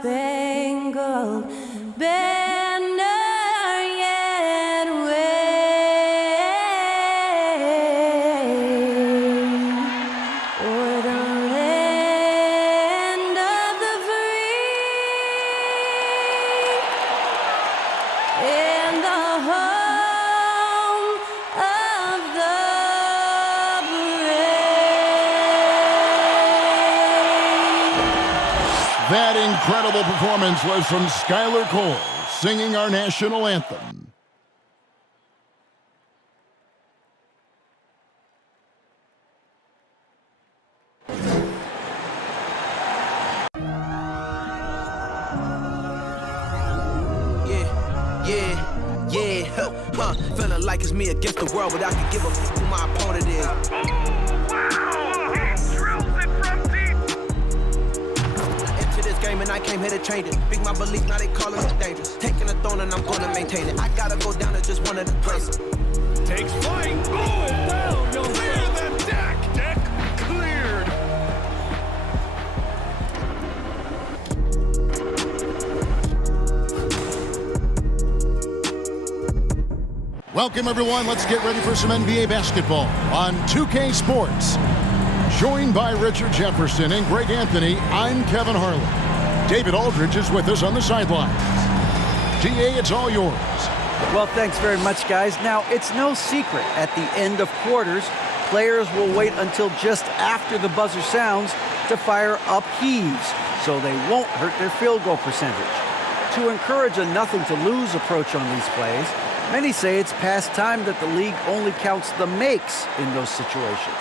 star-spangled banner yet wave o'er the land of the free and the home of the brave. That incredible performance was from Skylar Cole, singing our national anthem. Feeling like it's me against the world, but I can give a f who my opponent is. Into this game and I came here to change it. Big my belief, now they calling me dangerous. Taking the throne and I'm gonna maintain it. I gotta go down to just one of the greats. Takes flight. Oh, down. You'll clear the deck. Deck cleared. Welcome, everyone. Let's get ready for some NBA basketball on 2K Sports. Joined by Richard Jefferson and Greg Anthony, I'm Kevin Harlan. David Aldridge is with us on the sidelines. DA, it's all yours. Well, thanks very much, guys. Now, it's no secret at the end of quarters, players will wait until just after the buzzer sounds to fire up heaves, so they won't hurt their field goal percentage. To encourage a nothing-to-lose approach on these plays, many say it's past time that the league only counts the makes in those situations.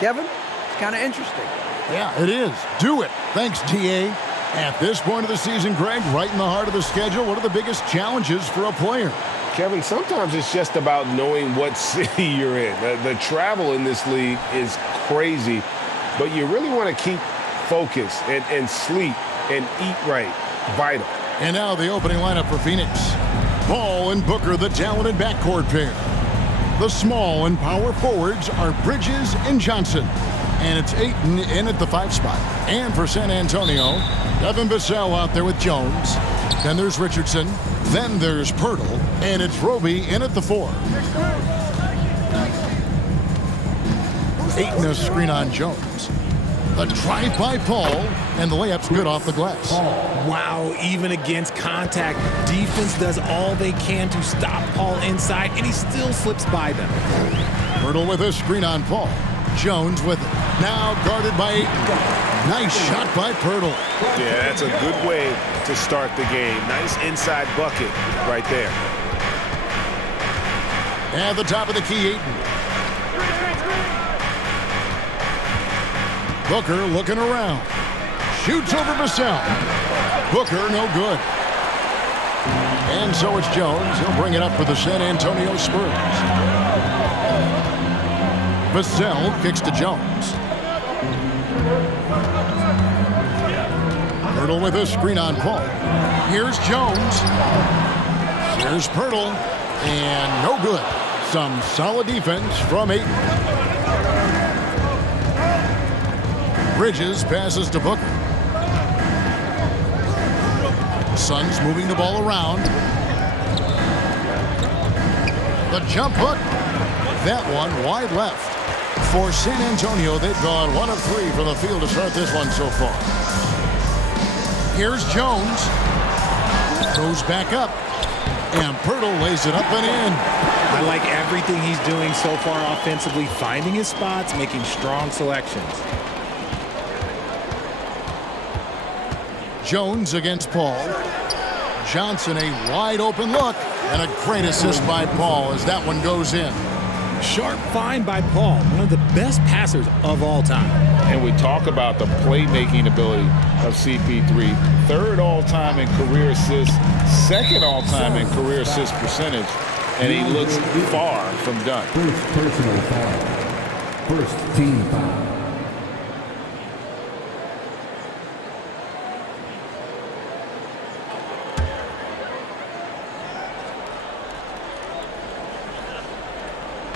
Kevin, it's kind of interesting. Yeah, it is. Do it. Thanks, DA. At this point of the season, Greg, right in the heart of the schedule, what are the biggest challenges for a player? Kevin, sometimes it's just about knowing what city you're in. The travel in this league is crazy, but you really want to keep focus and sleep and eat right. Vital. And now the opening lineup for Phoenix. Ball and Booker, the talented backcourt pair. The small and power forwards are Bridges and Johnson. And it's Ayton in at the 5 spot. And for San Antonio, Devin Vassell out there with Jones. Then there's Richardson. Then there's Pirtle. And it's Roby in at the 4. Ayton a screen on Jones. The drive by Paul, and the layup's good off the glass. Wow, even against contact, defense does all they can to stop Paul inside, and he still slips by them. Pirtle with a screen on Paul. Jones with it. Now guarded by Ayton. Nice shot by Pirtle. Yeah, that's a good way to start the game. Nice inside bucket right there. At the top of the key, Ayton. Booker looking around. Shoots over Vassell. Booker, no good. And so it's Jones. He'll bring it up for the San Antonio Spurs. Vassell kicks to Jones. Pirtle with a screen on Paul. Here's Jones. Here's Pirtle. And no good. Some solid defense from Ayton. Bridges passes to Booker. Suns moving the ball around. The jump hook. That one wide left. For San Antonio, they've gone 1 of 3 from the field to start this one so far. Here's Jones. Goes back up. And Pirtle lays it up and in. I like everything he's doing so far offensively, finding his spots, making strong selections. Jones against Paul. Johnson, a wide open look. And a great assist by Paul as that one goes in. Sharp find by Paul, one of the best passers of all time. And we talk about the playmaking ability of CP3. 3rd all-time in career assists, 2nd all-time in career assist percentage. And he looks far from done. First personal foul. First team foul.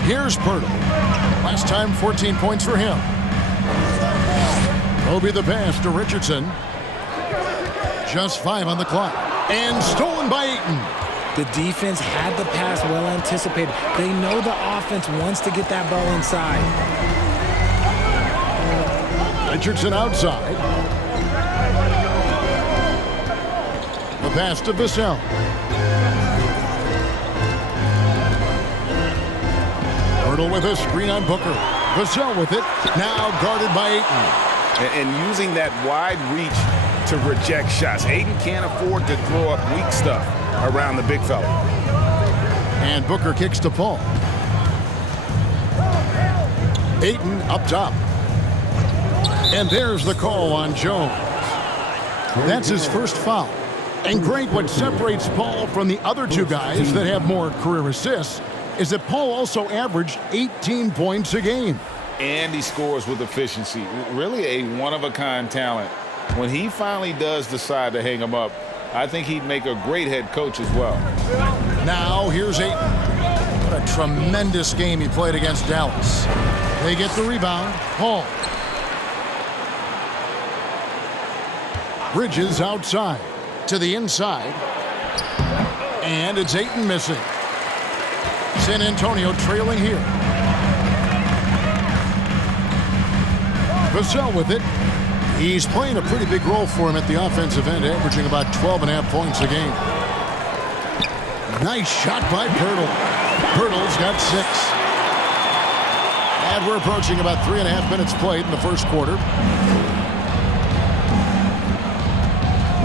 Here's Pirtle. Last time, 14 points for him. Roby the pass to Richardson. Just 5 on the clock. And stolen by Ayton. The defense had the pass well anticipated. They know the offense wants to get that ball inside. Richardson outside. The pass to Vassell. Hurdle with a screen on Booker. Vassell with it. Now guarded by Ayton. And using that wide reach to reject shots. Ayton can't afford to throw up weak stuff around the big fella. And Booker kicks to Paul. Ayton up top. And there's the call on Jones. That's his first foul. And Greg, what separates Paul from the other two guys that have more career assists is that Paul also averaged 18 points a game. And he scores with efficiency. Really a one-of-a-kind talent. When he finally does decide to hang him up, I think he'd make a great head coach as well. Now here's Ayton. What a tremendous game he played against Dallas. They get the rebound. Paul. Bridges outside to the inside. And it's Ayton missing. San Antonio trailing here. Vassell with it. He's playing a pretty big role for him at the offensive end, averaging about 12.5 points a game. Nice shot by Pirtle. Pirtle's got 6. And we're approaching about 3.5 minutes played in the first quarter.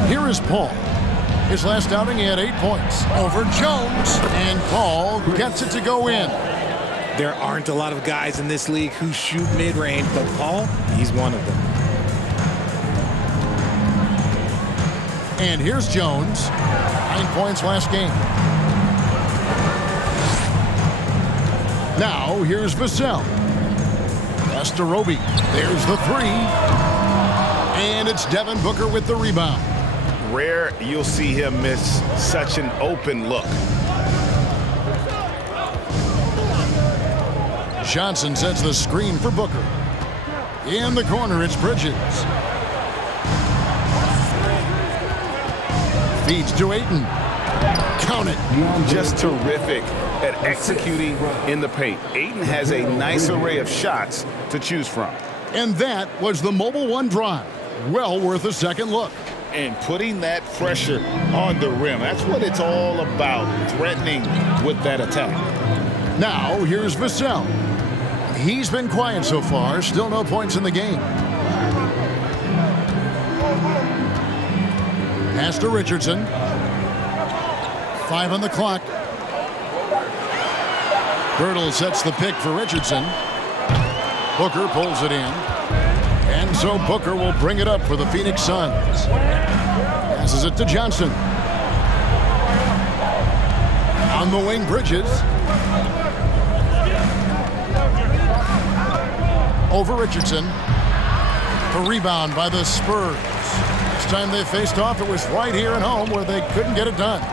Here is Paul. His last outing, he had 8 points over Jones. And Paul gets it to go in. There aren't a lot of guys in this league who shoot mid-range, but Paul, he's one of them. And here's Jones. 9 points last game. Now here's Vassell. Pass to Roby. There's the 3. And it's Devin Booker with the rebound. Rare you'll see him miss such an open look. Johnson sets the screen for Booker. In the corner, it's Bridges. Feeds to Ayton. Count it. Just terrific at executing in the paint. Ayton has a nice array of shots to choose from. And that was the Mobile One drive. Well worth a second look. And putting that pressure on the rim. That's what it's all about, threatening with that attack. Now, here's Vassell. He's been quiet so far. Still no points in the game. Pass to Richardson. 5 on the clock. Birtle sets the pick for Richardson. Booker pulls it in. And so Booker will bring it up for the Phoenix Suns. Passes it to Johnson. On the wing, Bridges. Over Richardson. The rebound by the Spurs. Last time they faced off, it was right here at home where they couldn't get it done.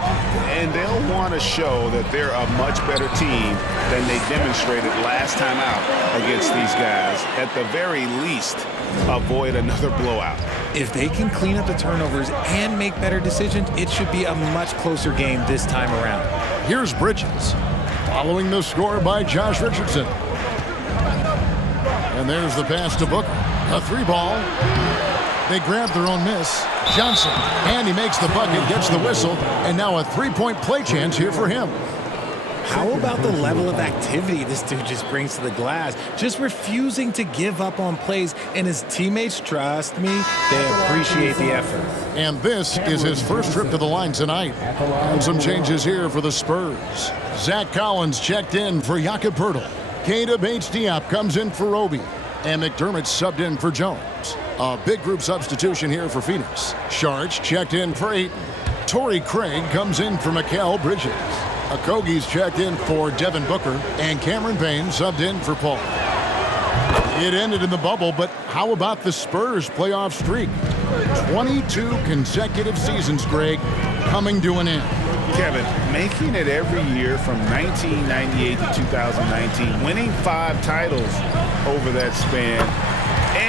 And they'll want to show that they're a much better team than they demonstrated last time out against these guys. At the very least, avoid another blowout. If they can clean up the turnovers and make better decisions, it should be a much closer game this time around. Here's Bridges, following the score by Josh Richardson. And there's the pass to Booker. A 3-ball. They grab their own miss. Johnson, and he makes the bucket, gets the whistle, and now a 3-point play chance here for him. How about the level of activity this dude just brings to the glass? Just refusing to give up on plays, and his teammates, trust me, they appreciate the effort. And this is his first trip to the line tonight. And some changes here for the Spurs. Zach Collins checked in for Jakob Poeltl. Keita Bates-Diop comes in for Roby. And McDermott subbed in for Jones. A big group substitution here for Phoenix. Sharch checked in for Ayton. Torrey Craig comes in for Mikal Bridges. Okogie's checked in for Devin Booker. And Cameron Payne subbed in for Paul. It ended in the bubble, but how about the Spurs playoff streak? 22 consecutive seasons, Greg, coming to an end. Kevin, making it every year from 1998 to 2019, winning 5 titles over that span,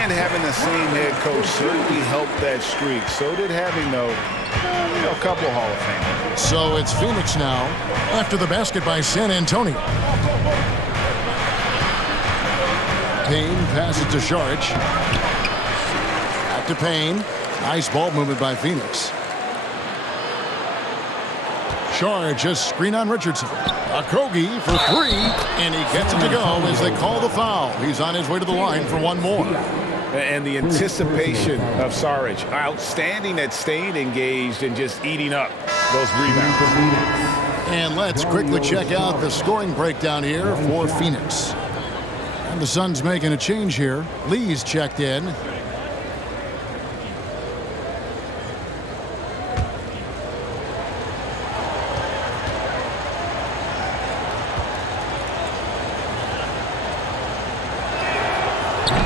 And having the same head coach certainly helped that streak. So did having, though, a couple Hall of Famers. So it's Phoenix now after the basket by San Antonio. Payne passes to Saric. Back to Payne. Nice ball movement by Phoenix. Saric just screen on Richardson. Okogie for three, and he gets it to go as they call the foul. He's on his way to the line for one more. And the anticipation of Saric, outstanding at staying engaged and just eating up those rebounds. And let's quickly check out the scoring breakdown here for Phoenix. And the Suns making a change here. Lee's checked in.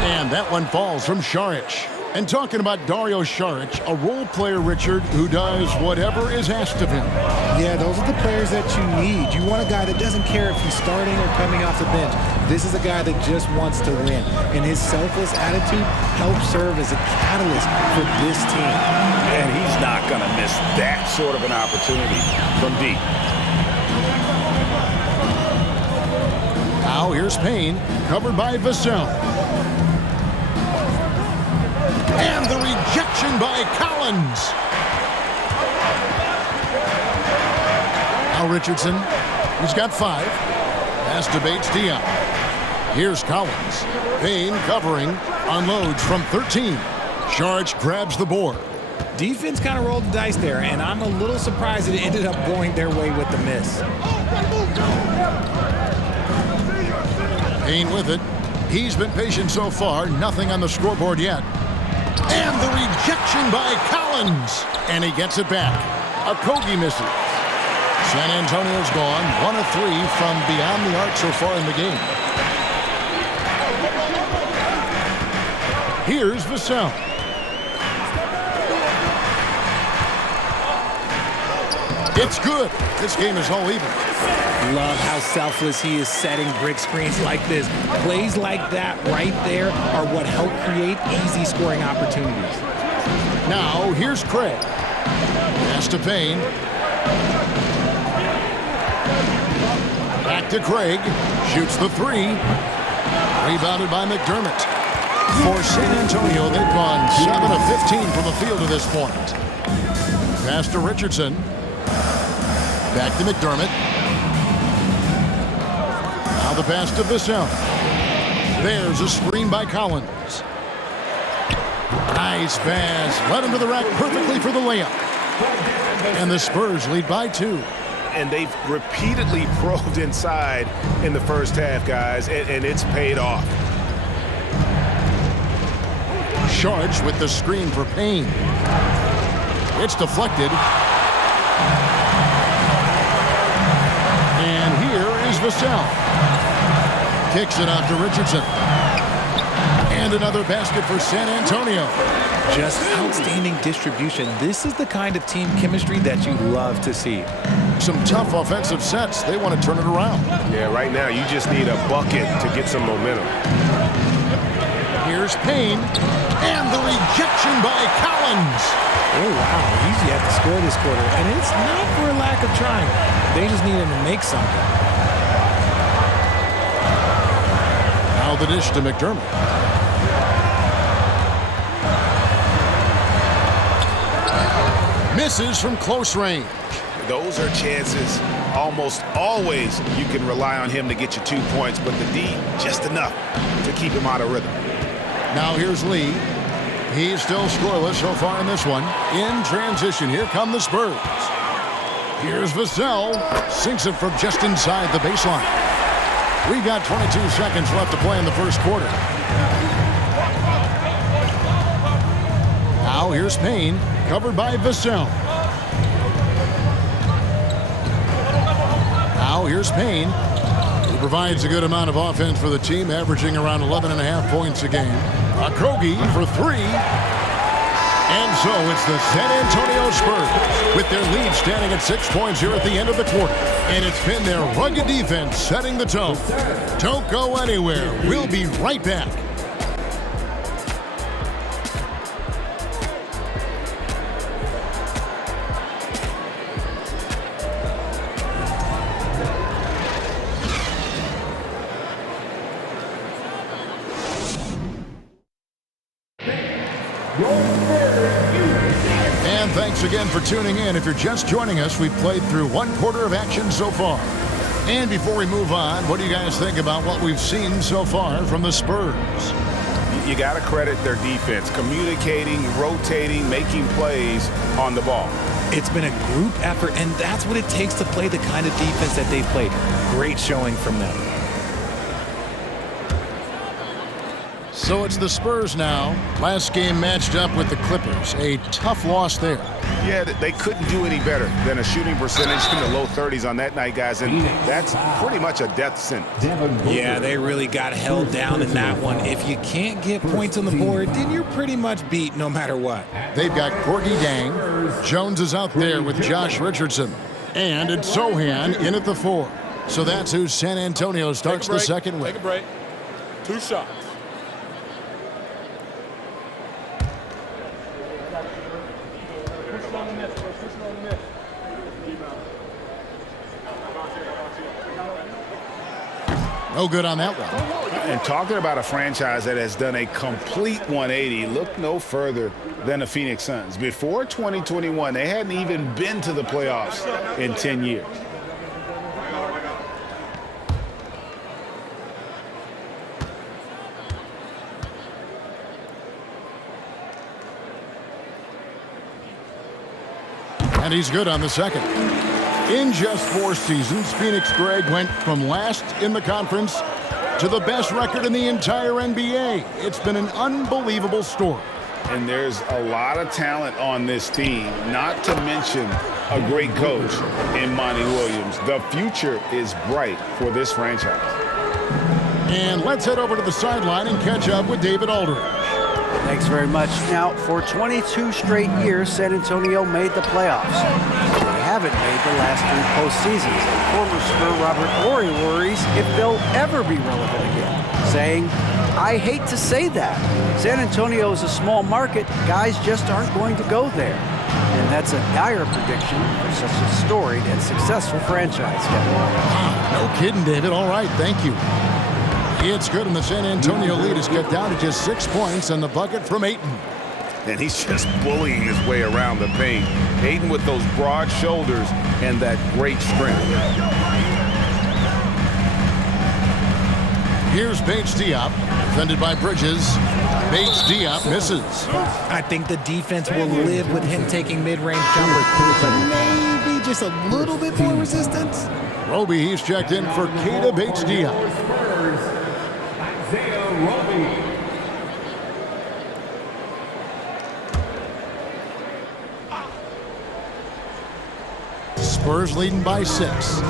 And that one falls from Saric. And talking about Dario Saric, a role player, Richard, who does whatever is asked of him. Yeah, those are the players that you need. You want a guy that doesn't care if he's starting or coming off the bench. This is a guy that just wants to win. And his selfless attitude helps serve as a catalyst for this team. And he's not going to miss that sort of an opportunity from deep. Now here's Payne, covered by Vassell. And the rejection by Collins. Now Richardson, he's got 5. Pass to Bates-Diop. Here's Collins. Payne covering, unloads from 13. Saric grabs the board. Defense kind of rolled the dice there, and I'm a little surprised it ended up going their way with the miss. Payne with it. He's been patient so far. Nothing on the scoreboard yet. And the rejection by Collins. And he gets it back. Okogie misses. San Antonio's gone 1 of 3 from beyond the arc so far in the game. Here's Vassell. It's good. This game is all even. Love how selfless he is setting brick screens like this. Plays like that right there are what help create easy scoring opportunities. Now, here's Craig. Pass to Payne. Back to Craig. Shoots the 3. Rebounded by McDermott. For San Antonio, they've gone 7 of 15 from the field to this point. Pass to Richardson. Back to McDermott. Now the pass to Vassell. There's a screen by Collins. Nice pass. Led him to the rack perfectly for the layup. And the Spurs lead by 2. And they've repeatedly probed inside in the first half, guys, and it's paid off. Saric with the screen for Payne. It's deflected. And here is Vassell. Kicks it out to Richardson. And another basket for San Antonio. Just outstanding distribution. This is the kind of team chemistry that you love to see. Some tough offensive sets. They want to turn it around. Yeah, right now you just need a bucket to get some momentum. Here's Payne. And the rejection by Collins. Oh, wow. He's yet to score this quarter. And it's not for a lack of trying. They just need him to make something. Now the dish to McDermott. Misses from close range. Those are chances almost always you can rely on him to get you 2 points, but the D, just enough to keep him out of rhythm. Now here's Lee. He's still scoreless so far in this one. In transition, here come the Spurs. Here's Vassell. Sinks it from just inside the baseline. We got 22 seconds left to play in the first quarter. Now here's Payne, covered by Vassell. Now here's Payne. He provides a good amount of offense for the team, averaging around 11.5 points a game. Okogie for 3. And so it's the San Antonio Spurs with their lead standing at 6 points here at the end of the quarter. And it's been their rugged defense setting the tone. Don't go anywhere. We'll be right back. thanks again for tuning in. If you're just joining us, we've played through one quarter of action so far. And before we move on, what do you guys think about what we've seen so far from the Spurs? You got to credit their defense, communicating, rotating, making plays on the ball. It's been a group effort, and that's what it takes to play the kind of defense that they've played. Great showing from them. So it's the Spurs now. Last game matched up with the Clippers. A tough loss there. Yeah, they couldn't do any better than a shooting percentage in the low 30s on that night, guys, and that's pretty much a death sentence. Yeah, they really got held down in that one. If you can't get points on the board, then you're pretty much beat no matter what. They've got Corky Dang. Jones is out there with Josh Richardson. And it's Sohan in at the 4. So that's who San Antonio starts the second with. Take a break. 2 shots. No good on that one. And talking about a franchise that has done a complete 180, look no further than the Phoenix Suns. Before 2021, they hadn't even been to the playoffs in 10 years. And he's good on the second. In just 4 seasons, Phoenix Greg went from last in the conference to the best record in the entire NBA. It's been an unbelievable story. And there's a lot of talent on this team, not to mention a great coach in Monty Williams. The future is bright for this franchise. And let's head over to the sideline and catch up with David Aldridge. Thanks very much. Now, for 22 straight years, San Antonio made the playoffs. They haven't made the last 3 postseasons. Former Spur Robert Horry worries if they'll ever be relevant again, saying, "I hate to say that. San Antonio is a small market. Guys just aren't going to go there." And that's a dire prediction for such a storied and successful franchise, Kevin. No kidding, David. All right, thank you. It's good, and the San Antonio lead is cut down to just 6 points and the bucket from Ayton. And he's just bullying his way around the paint. Ayton with those broad shoulders and that great strength. Here's Bates Diop, defended by Bridges. Bates Diop misses. I think the defense will live with him taking mid-range jumpers, but maybe just a little bit more resistance. Roby, he's checked in for Keita Bates Diop. Spurs leading by 6.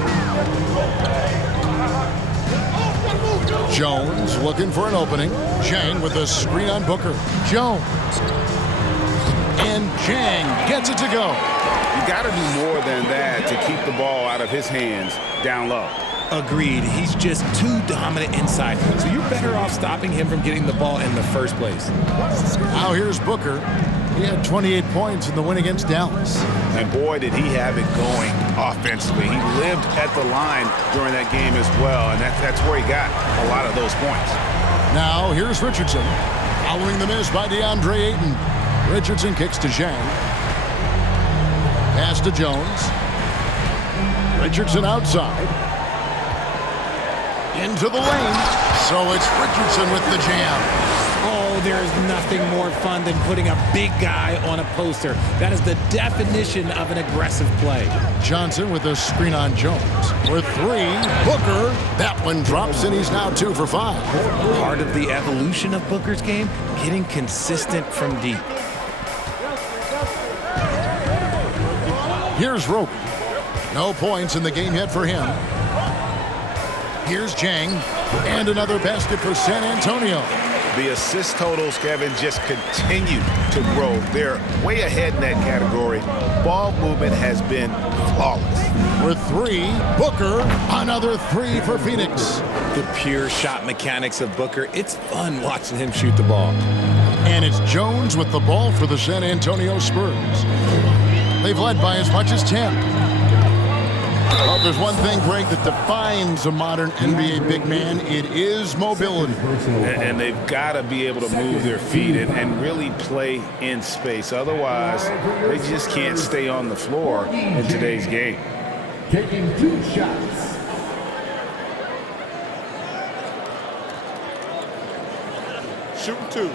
Jones looking for an opening. Jang with a screen on Booker. Jones. And Jang gets it to go. You got to do more than that to keep the ball out of his hands down low. Agreed. He's just too dominant inside, so you're better off stopping him from getting the ball in the first place. Now here's Booker. He had 28 points in the win against Dallas. And boy, did he have it going offensively. He lived at the line during that game as well, and that's where he got a lot of those points. Now here's Richardson. Following the miss by DeAndre Ayton. Richardson kicks to Zhang. Pass to Jones. Richardson outside. Into the lane. So it's Richardson with the jam. Oh, there's nothing more fun than putting a big guy on a poster. That is the definition of an aggressive play. Johnson with a screen on Jones. For 3, Booker. That one drops, and he's now 2 for 5. Part of the evolution of Booker's game, getting consistent from deep. Here's Roby. No points in the game yet for him. Here's Jang. And another basket for San Antonio. The assist totals, Kevin, just continue to grow. They're way ahead in that category. Ball movement has been flawless. With 3, Booker. Another 3 for Phoenix. The pure shot mechanics of Booker. It's fun watching him shoot the ball. And it's Jones with the ball for the San Antonio Spurs. They've led by as much as 10. Well, if there's one thing, Greg, that defines a modern NBA big man, it is mobility. And they've got to be able to move their feet and really play in space. Otherwise, they just can't stay on the floor in today's game. Taking 2 shots. Shooting 2.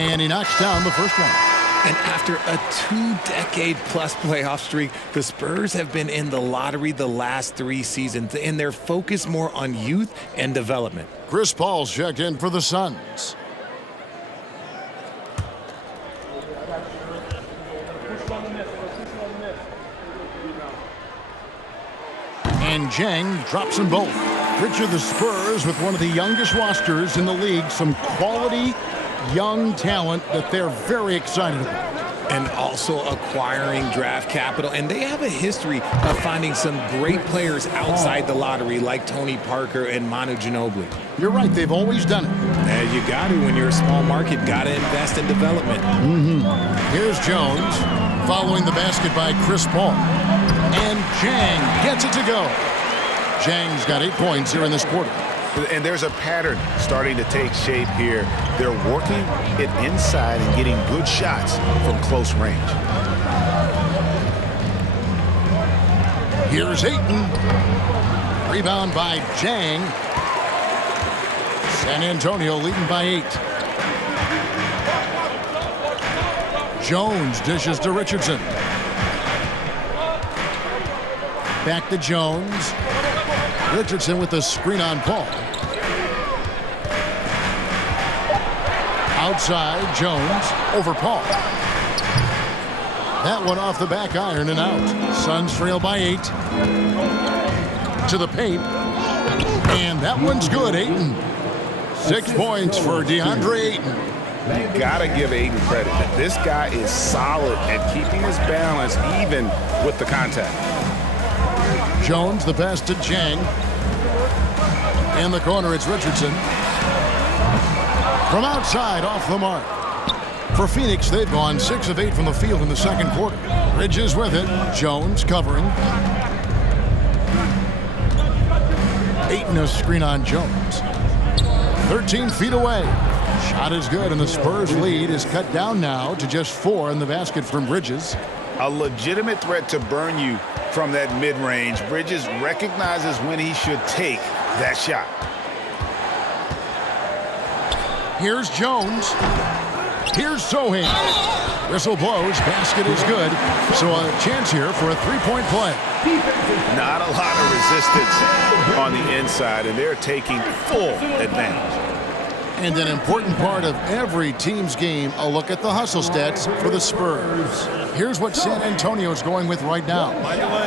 And he knocks down the first one. And after a 2-decade-plus playoff streak, the Spurs have been in the lottery the last 3 seasons, and they're focused more on youth and development. Chris Paul's checked in for the Suns. And Jang drops them both. Richard, the Spurs with one of the youngest rosters in the league, some quality young talent that they're very excited about. And also acquiring draft capital. And they have a history of finding some great players outside the lottery, like Tony Parker and Manu Ginobili. You're right, they've always done it. You got to, when you're a small market, got to invest in development. Here's Jones, following the basket by Chris Paul. And Jang gets it to go. Jang's got 8 points here in this quarter. And there's a pattern starting to take shape here. They're working it inside and getting good shots from close range. Here's Ayton. Rebound by Jang. San Antonio leading by 8. Jones dishes to Richardson. Back to Jones. Richardson with the screen on Paul. Outside, Jones over Paul. That one off the back iron and out. Suns trail by 8. To the paint. And that one's good, Ayton. 6 points for DeAndre Ayton. You got to give Ayton credit. This guy is solid at keeping his balance even with the contact. Jones, the pass to Jang. In the corner, it's Richardson. From outside, off the mark. For Phoenix, they've gone 6 of 8 from the field in the second quarter. Bridges with it. Jones covering. Ayton a screen on Jones. 13 feet away. Shot is good, and the Spurs lead is cut down now to just 4 in the basket from Bridges. A legitimate threat to burn you from that mid-range. Bridges recognizes when he should take that shot. Here's Jones. Here's Sohan. Whistle blows. Basket is good. So a chance here for a 3-point play. Not a lot of resistance on the inside, and they're taking full advantage. And an important part of every team's game, a look at the hustle stats for the Spurs. Here's what San Antonio's going with right now.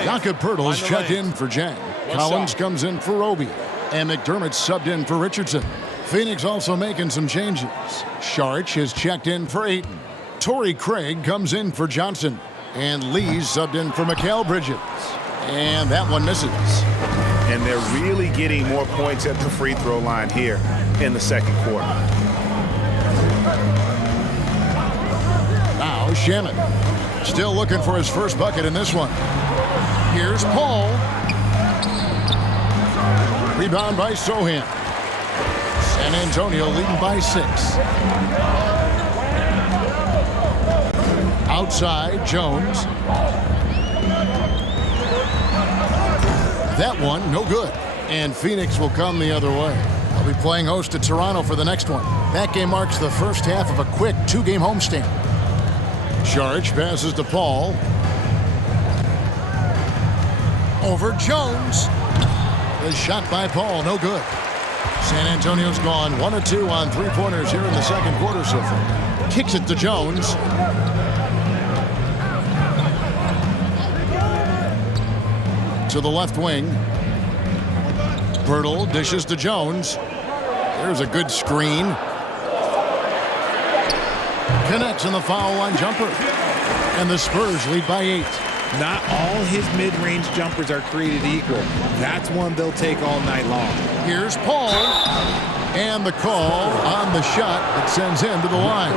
Jakob Poeltl's checked in for Jang. Collins comes in for Roby. And McDermott's subbed in for Richardson. Phoenix also making some changes. Saric has checked in for Ayton. Torrey Craig comes in for Johnson. And Lee's subbed in for Mikal Bridges. And that one misses. And they're really getting more points at the free throw line here in the second quarter. Now Shannon. Still looking for his first bucket in this one. Here's Paul. Rebound by Sohan. San Antonio leading by 6. Outside, Jones. That one, no good. And Phoenix will come the other way. They'll be playing host to Toronto for the next one. That game marks the first half of a quick 2-game homestand. Saric passes to Paul. Over Jones. The shot by Paul, no good. San Antonio's gone 1 of 2 on 3-pointers here in the second quarter so far. Kicks it to Jones. To the left wing. Poeltl dishes to Jones. There's a good screen. Connects in the foul line jumper. And the Spurs lead by 8. Not all his mid-range jumpers are created equal. That's one they'll take all night long. Here's Paul. And the call on the shot that sends him to the line.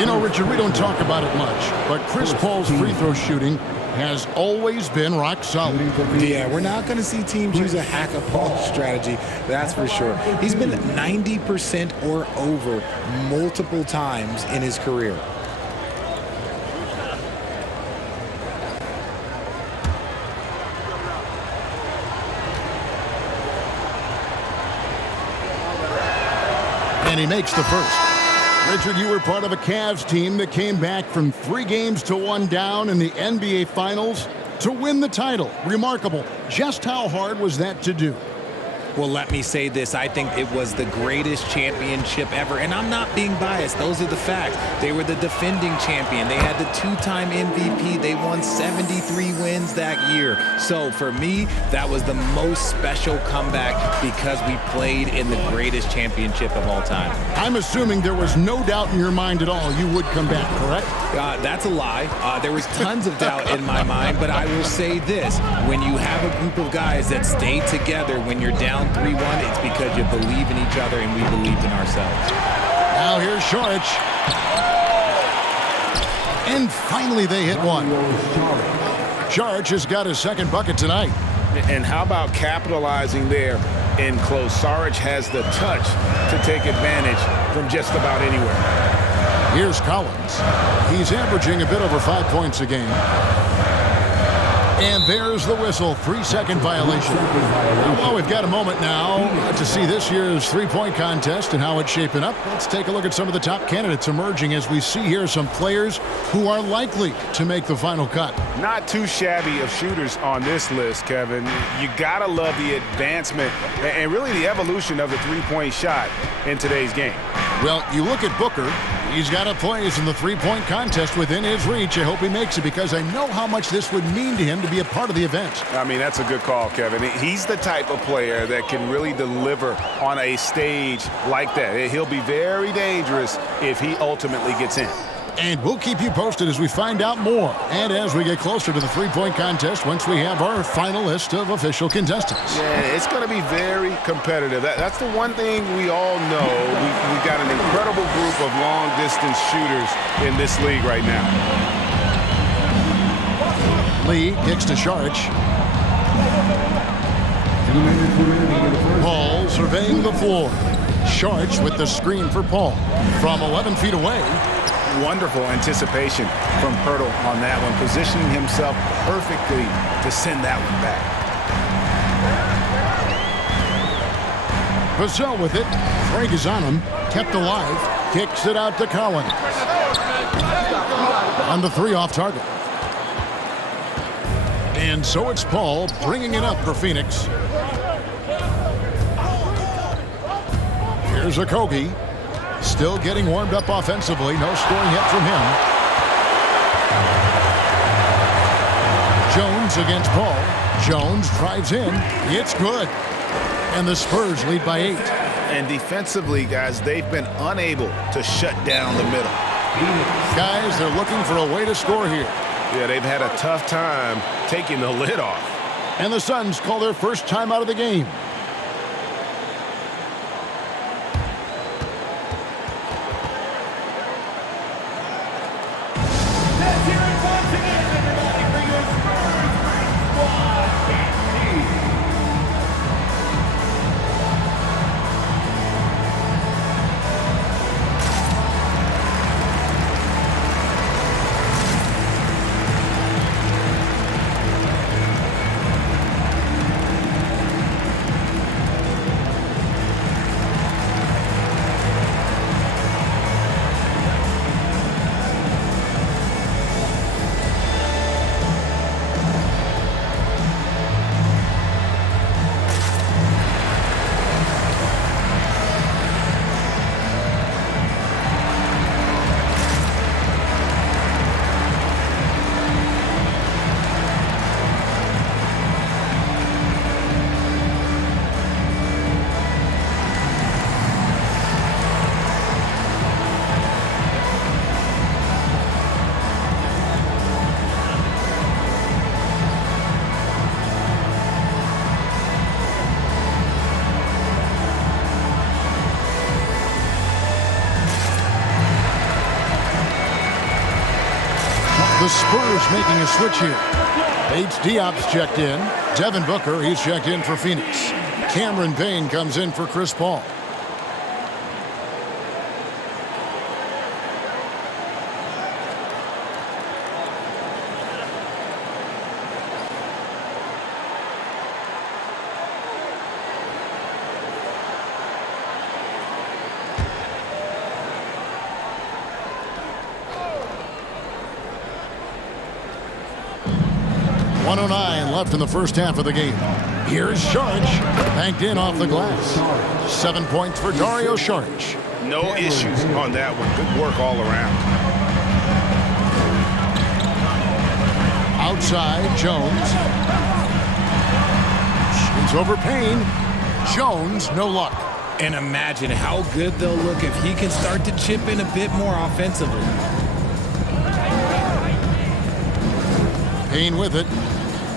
You know, Richard, we don't talk about it much, but Chris Paul's free throw shooting has always been rock solid. Yeah, we're not going to see teams use a hack-a-Paul strategy, that's for sure. He's been 90% or over multiple times in his career. And he makes the first. Richard, you were part of a Cavs team that came back from 3 games to 1 down in the NBA Finals to win the title. Remarkable. Just how hard was that to do? Well, let me say this. I think it was the greatest championship ever. And I'm not being biased. Those are the facts. They were the defending champion. They had the 2-time MVP. They won 73 wins that year. So for me, that was the most special comeback because we played in the greatest championship of all time. I'm assuming there was no doubt in your mind at all you would come back, correct? That's a lie. There was tons of doubt in my mind, but I will say this. When you have a group of guys that stay together when you're down 3-1, it's because you believe in each other and we believed in ourselves. Now here's Saric. And finally they hit one. Saric has got his second bucket tonight. And how about capitalizing there in close? Saric has the touch to take advantage from just about anywhere. Here's Collins. He's averaging a bit over 5 points a game. And there's the whistle, 3-second violation. Well, we've got a moment now to see this year's three-point contest and how it's shaping up. Let's take a look at some of the top candidates emerging as we see here some players who are likely to make the final cut. Not too shabby of shooters on this list, Kevin. You gotta love the advancement and really the evolution of the three-point shot in today's game. Well, you look at Booker. He's got a place in the three-point contest within his reach. I hope he makes it because I know how much this would mean to him to be a part of the event. I mean, that's a good call, Kevin. He's the type of player that can really deliver on a stage like that. He'll be very dangerous if he ultimately gets in. And we'll keep you posted as we find out more and as we get closer to the three-point contest once we have our final list of official contestants. Yeah, it's going to be very competitive. That's the one thing we all know. We've got an incredible group of long-distance shooters in this league right now. Lee kicks to Saric. Paul surveying the floor. Saric with the screen for Paul. From 11 feet away. Wonderful anticipation from Pirtle on that one, positioning himself perfectly to send that one back. Vassell with it. Craig is on him. Kept alive. Kicks it out to Collins. On the 3 off target. And so it's Paul bringing it up for Phoenix. Here's Okogie. Still getting warmed up offensively. No scoring yet from him. Jones against Paul. Jones drives in. It's good. And the Spurs lead by 8. And defensively, guys, they've been unable to shut down the middle. Guys, they're looking for a way to score here. Yeah, they've had a tough time taking the lid off. And the Suns call their first time out of the game. The Spurs making a switch here. Bates Diop's checked in. Devin Booker, he's checked in for Phoenix. Cameron Payne comes in for Chris Paul. Left in the first half of the game. Here's Saric, banked in off the glass. 7 points for Dario Saric. No issues on that one. Good work all around. Outside, Jones. Shoots over Payne. Jones, no luck. And imagine how good they'll look if he can start to chip in a bit more offensively. Payne with it.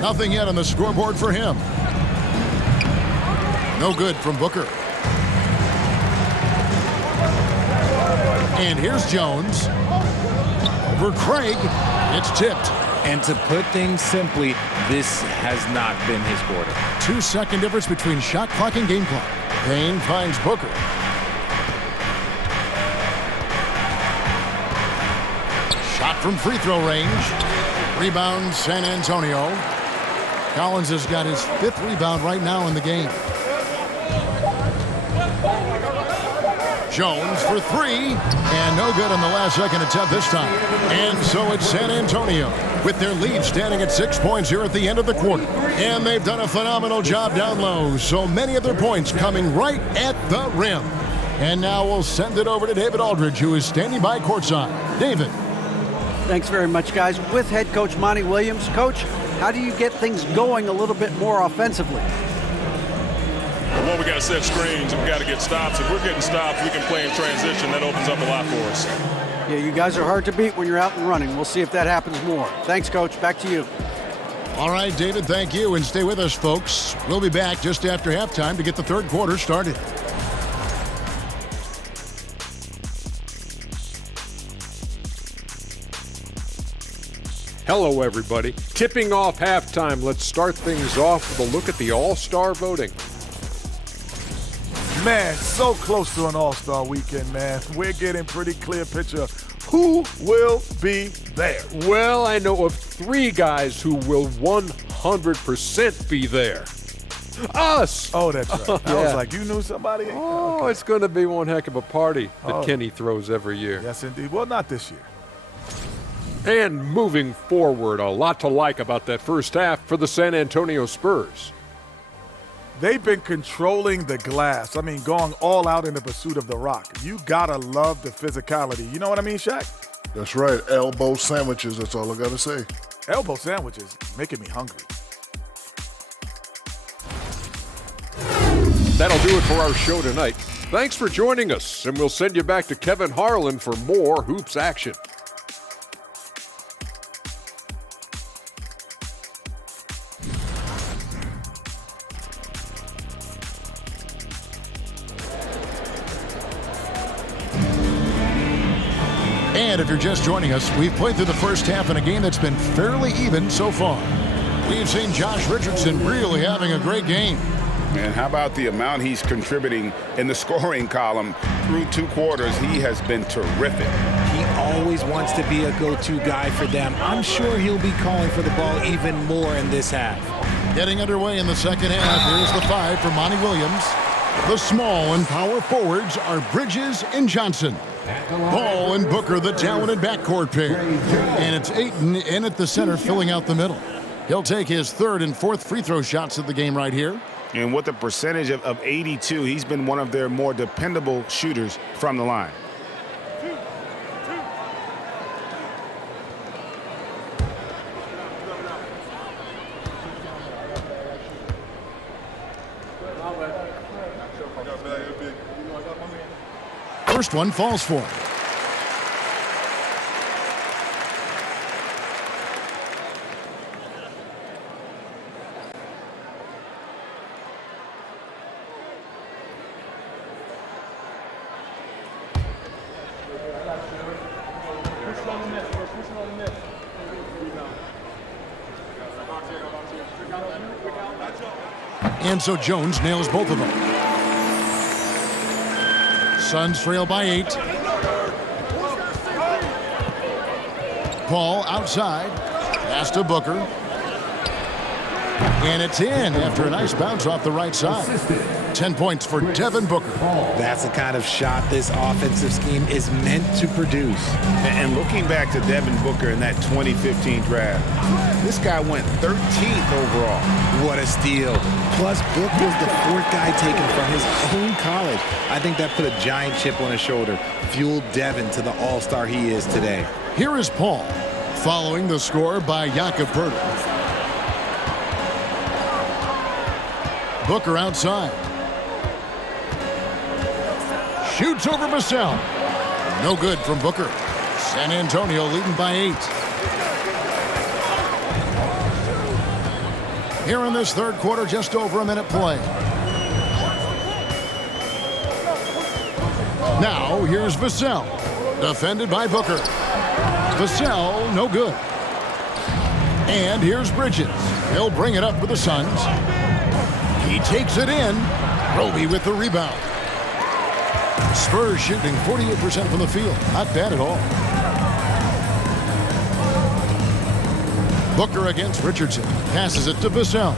Nothing yet on the scoreboard for him. No good from Booker. And here's Jones. Over Craig. It's tipped. And to put things simply, this has not been his quarter. 2-second difference between shot clock and game clock. Payne finds Booker. Shot from free throw range. Rebound San Antonio. Collins has got his 5th rebound right now in the game. Jones for 3, and no good on the last second attempt this time. And so it's San Antonio with their lead standing at 6 points here at the end of the quarter. And they've done a phenomenal job down low, so many of their points coming right at the rim. And now we'll send it over to David Aldridge, who is standing by courtside. David. Thanks very much, guys. With head coach Monty Williams. Coach, how do you get things going a little bit more offensively? Well, we got to set screens and we got to get stops. If we're getting stops, we can play in transition. That opens up a lot for us. Yeah, you guys are hard to beat when you're out and running. We'll see if that happens more. Thanks, Coach. Back to you. All right, David, thank you. And stay with us, folks. We'll be back just after halftime to get the third quarter started. Hello, everybody. Tipping off halftime. Let's start things off with a look at the All-Star voting. Man, so close to an All-Star weekend, man. We're getting pretty clear picture who will be there. Well, I know of 3 guys who will 100% be there. Us! Oh, that's right. I was like, you knew somebody? Oh, okay. It's going to be one heck of a party that Kenny throws every year. Yes, indeed. Well, not this year. And moving forward, a lot to like about that first half for the San Antonio Spurs. They've been controlling the glass. I mean, going all out in the pursuit of the rock. You gotta love the physicality. You know what I mean, Shaq? That's right. Elbow sandwiches. That's all I gotta say. Elbow sandwiches making me hungry. That'll do it for our show tonight. Thanks for joining us, and we'll send you back to Kevin Harlan for more hoops action. And if you're just joining us, we've played through the first half in a game that's been fairly even so far. We've seen Josh Richardson really having a great game. And how about the amount he's contributing in the scoring column through 2 quarters? He has been terrific. He always wants to be a go-to guy for them. I'm sure he'll be calling for the ball even more in this half. Getting underway in the second half, here's the 5 for Monty Williams. The small and power forwards are Bridges and Johnson. Ball and Booker, the talented backcourt pair. And it's Ayton in at the center, filling out the middle. He'll take his 3rd and 4th free throw shots of the game right here. And with a percentage of 82, he's been one of their more dependable shooters from the line. First one falls for him. And so Jones nails both of them. Suns trail by 8. Paul outside. Pass to Booker. And it's in after a nice bounce off the right side. 10 points for Devin Booker. That's the kind of shot this offensive scheme is meant to produce. And looking back to Devin Booker in that 2015 draft, this guy went 13th overall. What a steal. Plus, Book was the 4th guy taken from his own college. I think that put a giant chip on his shoulder, fueled Devin to the all-star he is today. Here is Paul, following the score by Jakob Poeltl. Booker outside. Shoots over Vassell. No good from Booker. San Antonio leading by 8. Here in this third quarter, just over a minute play. Now, here's Vassell. Defended by Booker. Vassell, no good. And here's Bridges. He'll bring it up for the Suns. He takes it in. Roby with the rebound. Spurs shooting 48% from the field. Not bad at all. Booker against Richardson. Passes it to Vassell.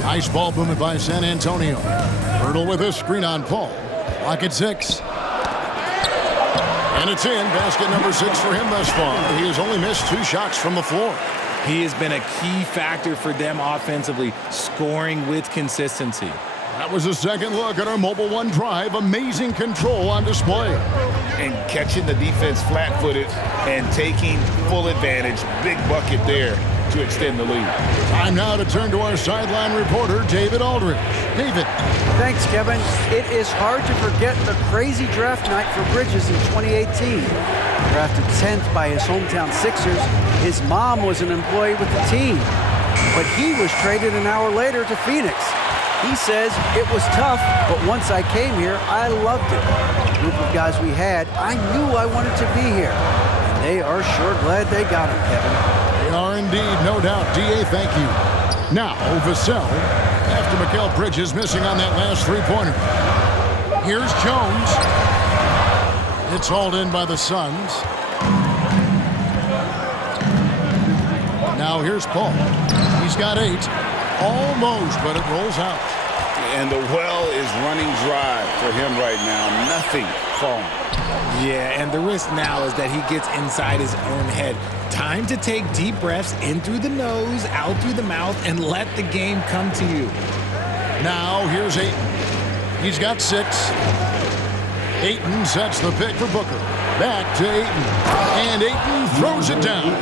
Nice ball movement by San Antonio. Poeltl with a screen on Paul. Lock at 6. And it's in. Basket number 6 for him thus far. He has only missed 2 shots from the floor. He has been a key factor for them offensively, scoring with consistency. That was a second look at our Mobile One drive. Amazing control on display. And catching the defense flat-footed and taking full advantage. Big bucket there to extend the lead. Time now to turn to our sideline reporter, David Aldridge. David. Thanks, Kevin. It is hard to forget the crazy draft night for Bridges in 2018. Drafted 10th by his hometown Sixers, his mom was an employee with the team. But he was traded an hour later to Phoenix. He says, it was tough, but once I came here, I loved it. The group of guys we had, I knew I wanted to be here. And they are sure glad they got him, Kevin. They are indeed, no doubt. D.A., thank you. Now, Vassell, after Mikal Bridges missing on that last three-pointer. Here's Jones. It's hauled in by the Suns. Now here's Paul. He's got 8. Almost, but it rolls out. And the well is running dry for him right now. Nothing falling. Yeah, and the risk now is that he gets inside his own head. Time to take deep breaths in through the nose, out through the mouth, and let the game come to you. Now here's Ayton. He's got 6. Ayton sets the pick for Booker. Back to Ayton. And Ayton throws it down.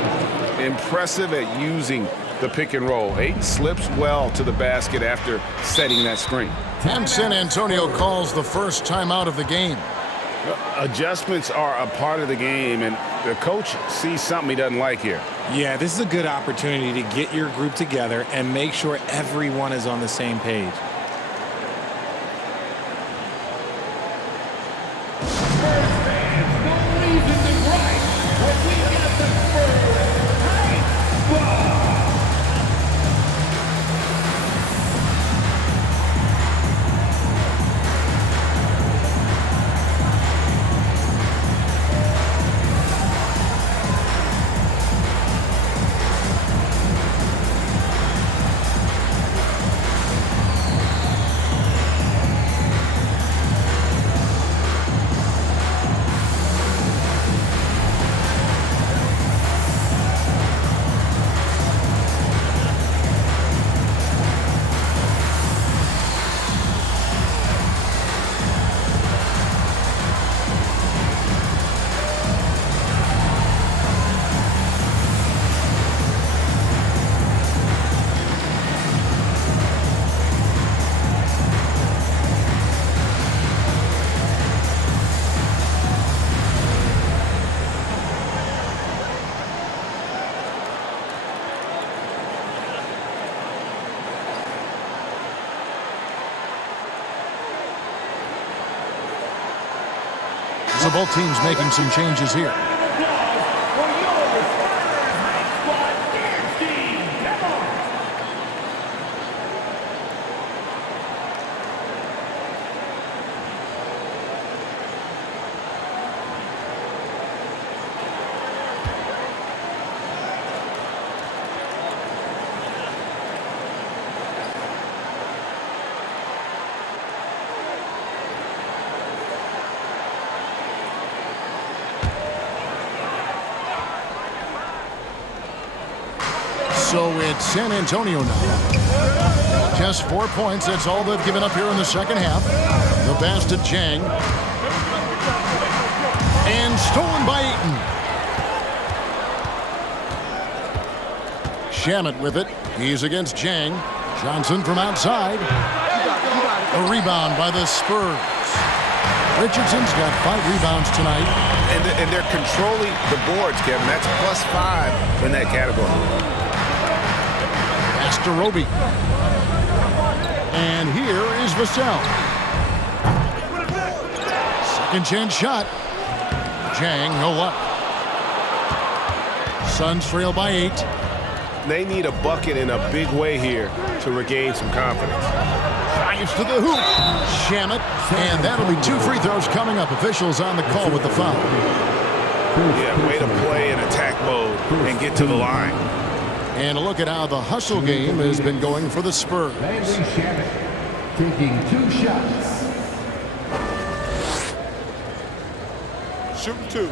Impressive at using the pick and roll. Ayton slips well to the basket after setting that screen. And San Antonio calls the first timeout of the game. Adjustments are a part of the game, and the coach sees something he doesn't like here. Yeah, this is a good opportunity to get your group together and make sure everyone is on the same page. So both teams making some changes here. So it's San Antonio now. Just 4 points. That's all they've given up here in the second half. The pass to Jang. And stolen by Eaton. Shamet with it. He's against Jang. Johnson from outside. A rebound by the Spurs. Richardson's got 5 rebounds tonight. And they're controlling the boards, Kevin. That's +5 in that category. Pass to Roby. And here is Vassell. Second chance shot. Jang, no luck. Suns trail by 8. They need a bucket in a big way here to regain some confidence. Drives to the hoop. Shamet. And that'll be 2 free throws coming up. Officials on the call with the foul. Yeah, way to play in attack mode and get to the line. And a look at how the hustle game has been going for the Spurs. Shamet taking 2 shots. Shooting 2.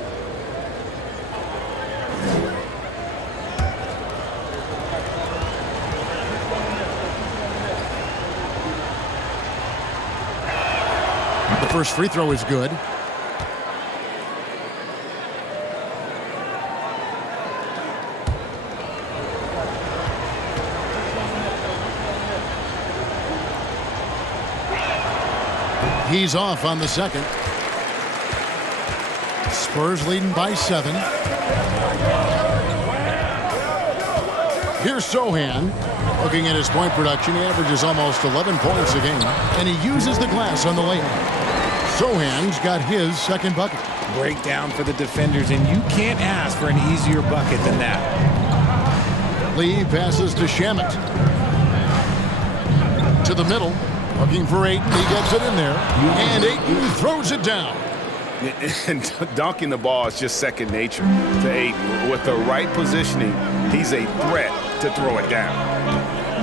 The first free throw is good. He's off on the second. Spurs leading by 7. Here's Sohan. Looking at his point production, he averages almost 11 points a game, and he uses the glass on the layup. Sohan's got his second bucket. Breakdown for the defenders, and you can't ask for an easier bucket than that. Lee passes to Shamet. To the middle. Looking for Ayton. He gets it in there. And Ayton throws it down. And dunking the ball is just second nature to Ayton. With the right positioning, he's a threat to throw it down.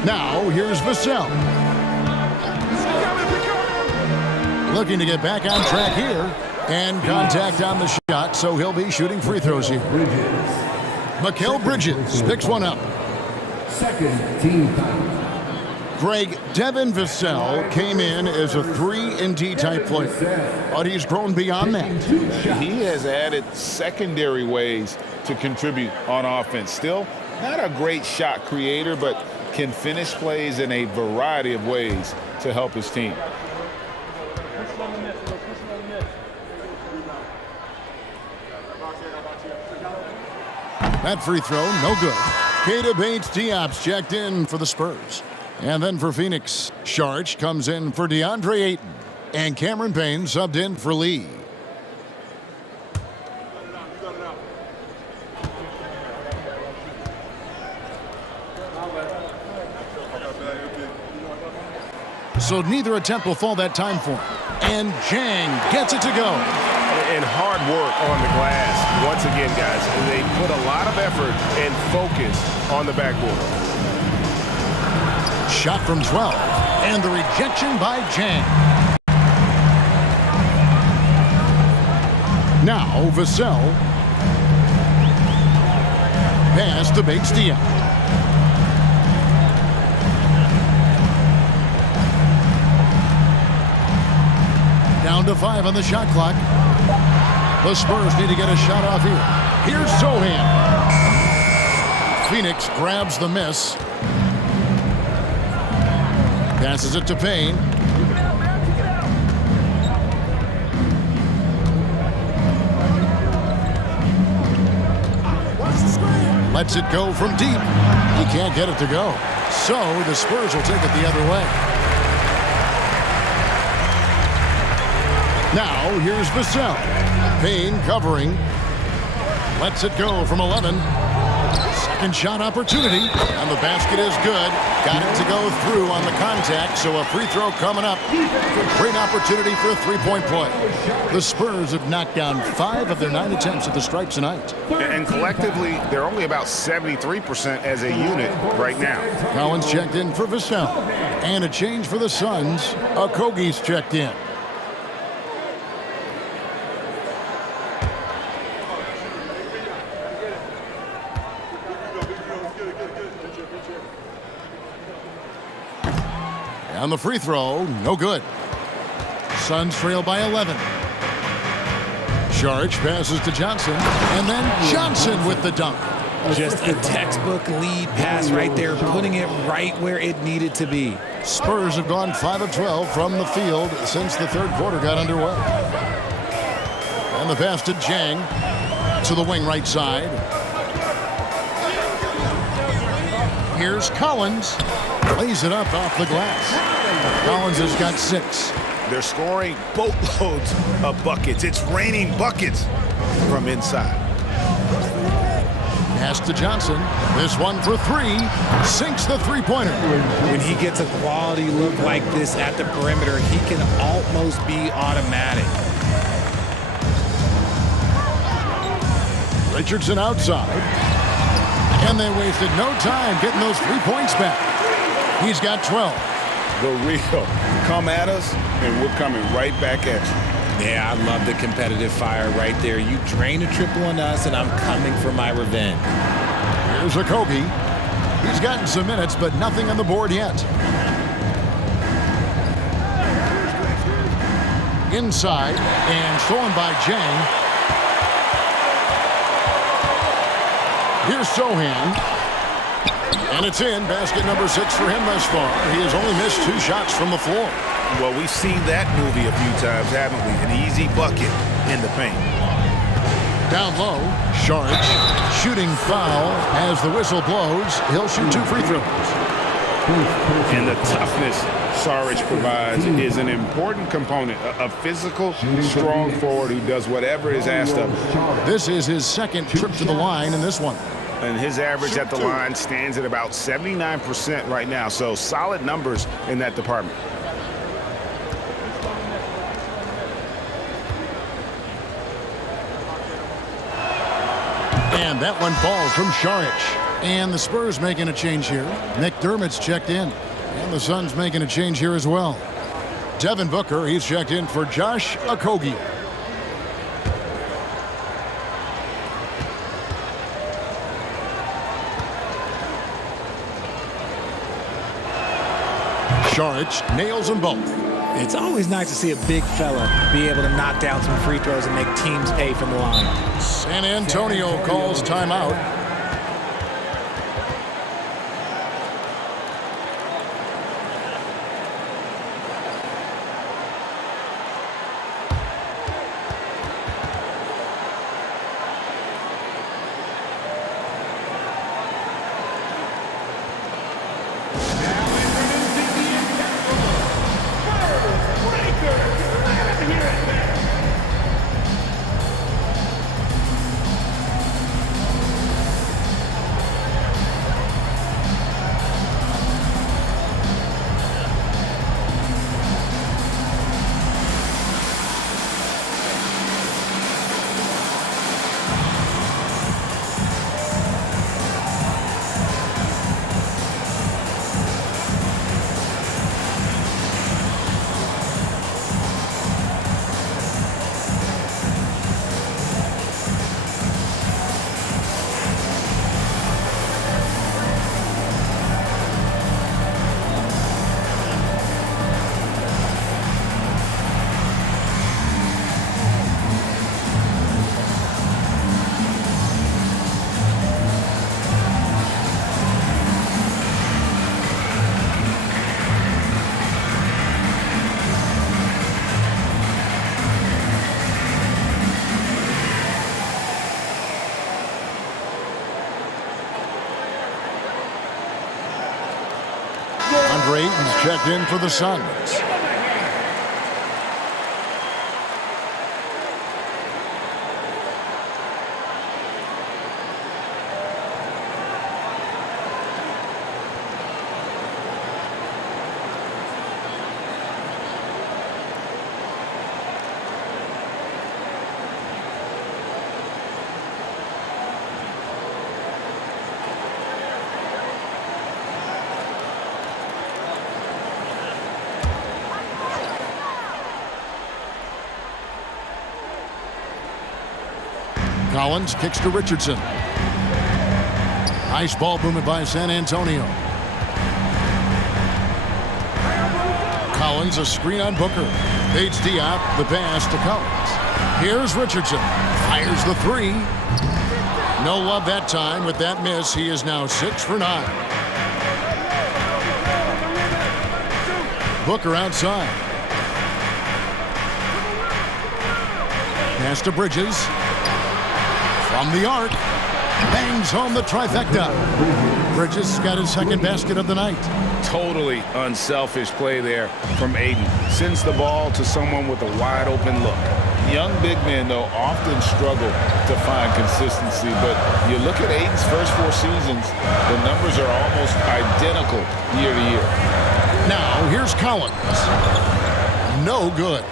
Now, here's Vassell. Looking to get back on track here. And contact on the shot, so he'll be shooting free throws here. Mikal Bridges picks one up. Second team foul. Greg, Devin Vassell came in as a 3-and-D type player, but he's grown beyond that. He has added secondary ways to contribute on offense. Still not a great shot creator, but can finish plays in a variety of ways to help his team. That free throw, no good. Keita Bates-Diop's checked in for the Spurs. And then for Phoenix, Sharch comes in for DeAndre Ayton. And Cameron Payne subbed in for Lee. So neither attempt will fall that time for him. And Jang gets it to go. And hard work on the glass. Once again, guys, they put a lot of effort and focus on the backboard. Shot from 12. And the rejection by Jang. Now Vassell. Pass to Bates-Diop. Down to 5 on the shot clock. The Spurs need to get a shot off here. Here's Sohan. Phoenix grabs the miss. Passes it to Payne. Lets it go from deep. He can't get it to go. So the Spurs will take it the other way. Now here's Vassell. Payne covering. Lets it go from 11. Second shot opportunity. And the basket is good. Got it to go through on the contact. So a free throw coming up. Great opportunity for a three-point play. The Spurs have knocked down 5 of their 9 attempts at the stripe tonight. And collectively, they're only about 73% as a unit right now. Collins checked in for Vassell. And a change for the Suns. Okogie's checked in. And the free throw, no good. Suns trail by 11. Saric passes to Johnson, and then Johnson with the dunk. Just a textbook lead pass right there, putting it right where it needed to be. Spurs have gone 5 of 12 from the field since the third quarter got underway. And the pass to Jang to the wing right side. Here's Collins. Lays it up off the glass. Collins has got 6. They're scoring boatloads of buckets. It's raining buckets from inside. Pass to Johnson. This one for 3. Sinks the three-pointer. When he gets a quality look like this at the perimeter, he can almost be automatic. Richardson outside. And they wasted no time getting those 3 points back. He's got 12. The real. Come at us, and we're coming right back at you. Yeah, I love the competitive fire right there. You drain a triple on us, and I'm coming for my revenge. Here's Okogie. He's gotten some minutes, but nothing on the board yet. Inside, and stolen by Jang. Here's Sohan. And it's in. Basket number 6 for him thus far. He has only missed 2 shots from the floor. Well, we've seen that movie a few times, haven't we? An easy bucket in the paint. Down low, Saric shooting foul as the whistle blows. He'll shoot 2 free throws. And the toughness Saric provides is an important component. A physical, strong forward who does whatever is asked of him. This is his second trip to the line in this one. And his average at the line stands at about 79% right now. So solid numbers in that department. And that one falls from Saric. And the Spurs making a change here. McDermott's checked in. And the Suns making a change here as well. Devin Booker, he's checked in for Josh Okogie. Saric nails them both. It's always nice to see a big fella be able to knock down some free throws and make teams pay from the line. San Antonio calls timeout. Andre Ayton's checked in for the Suns. Collins kicks to Richardson. Nice ball movement by San Antonio. Collins, a screen on Booker. Fades Diop, the pass to Collins. Here's Richardson. Fires the three. No love that time with that miss. He is now 6 for 9. Booker outside. Pass to Bridges. From the arc. Bangs home the trifecta. Bridges got his second basket of the night. Totally unselfish play there from Aiden. Sends the ball to someone with a wide open look. Young big men, though, often struggle to find consistency, but you look at Aiden's first 4 seasons, the numbers are almost identical year to year. Now, here's Collins. No good.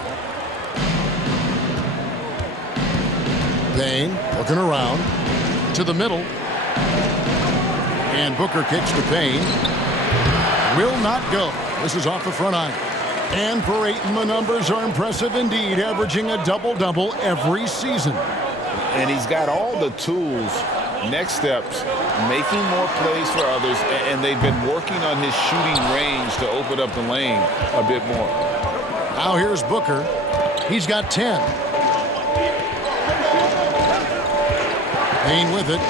Payne looking around to the middle. And Booker kicks to Payne. Will not go. This is off the front iron. And for Ayton, the numbers are impressive indeed, averaging a double-double every season. And he's got all the tools, next steps, making more plays for others, and they've been working on his shooting range to open up the lane a bit more. Now here's Booker. He's got 10. Payne with it.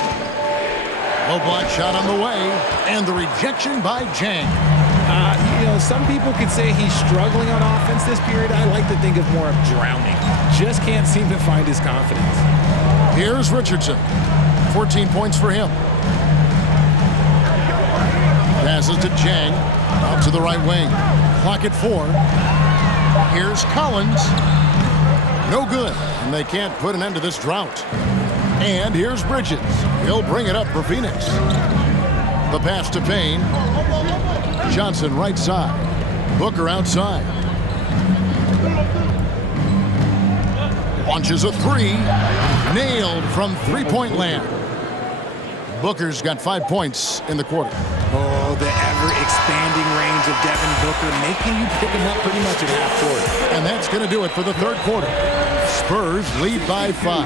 Low block shot on the way, and the rejection by Jang. Some people could say he's struggling on offense this period. I like to think of more of drowning. Just can't seem to find his confidence. Here's Richardson. 14 points for him. Passes to Jang. Out to the right wing. Clock at 4. Here's Collins. No good. And they can't put an end to this drought. And here's Bridges. He'll bring it up for Phoenix. The pass to Payne. Johnson right side. Booker outside. Launches a three. Nailed from three-point land. Booker's got 5 points in the quarter. Oh, the ever-expanding range of Devin Booker, making you pick him up pretty much at half court. And that's going to do it for the third quarter. Spurs lead by 5.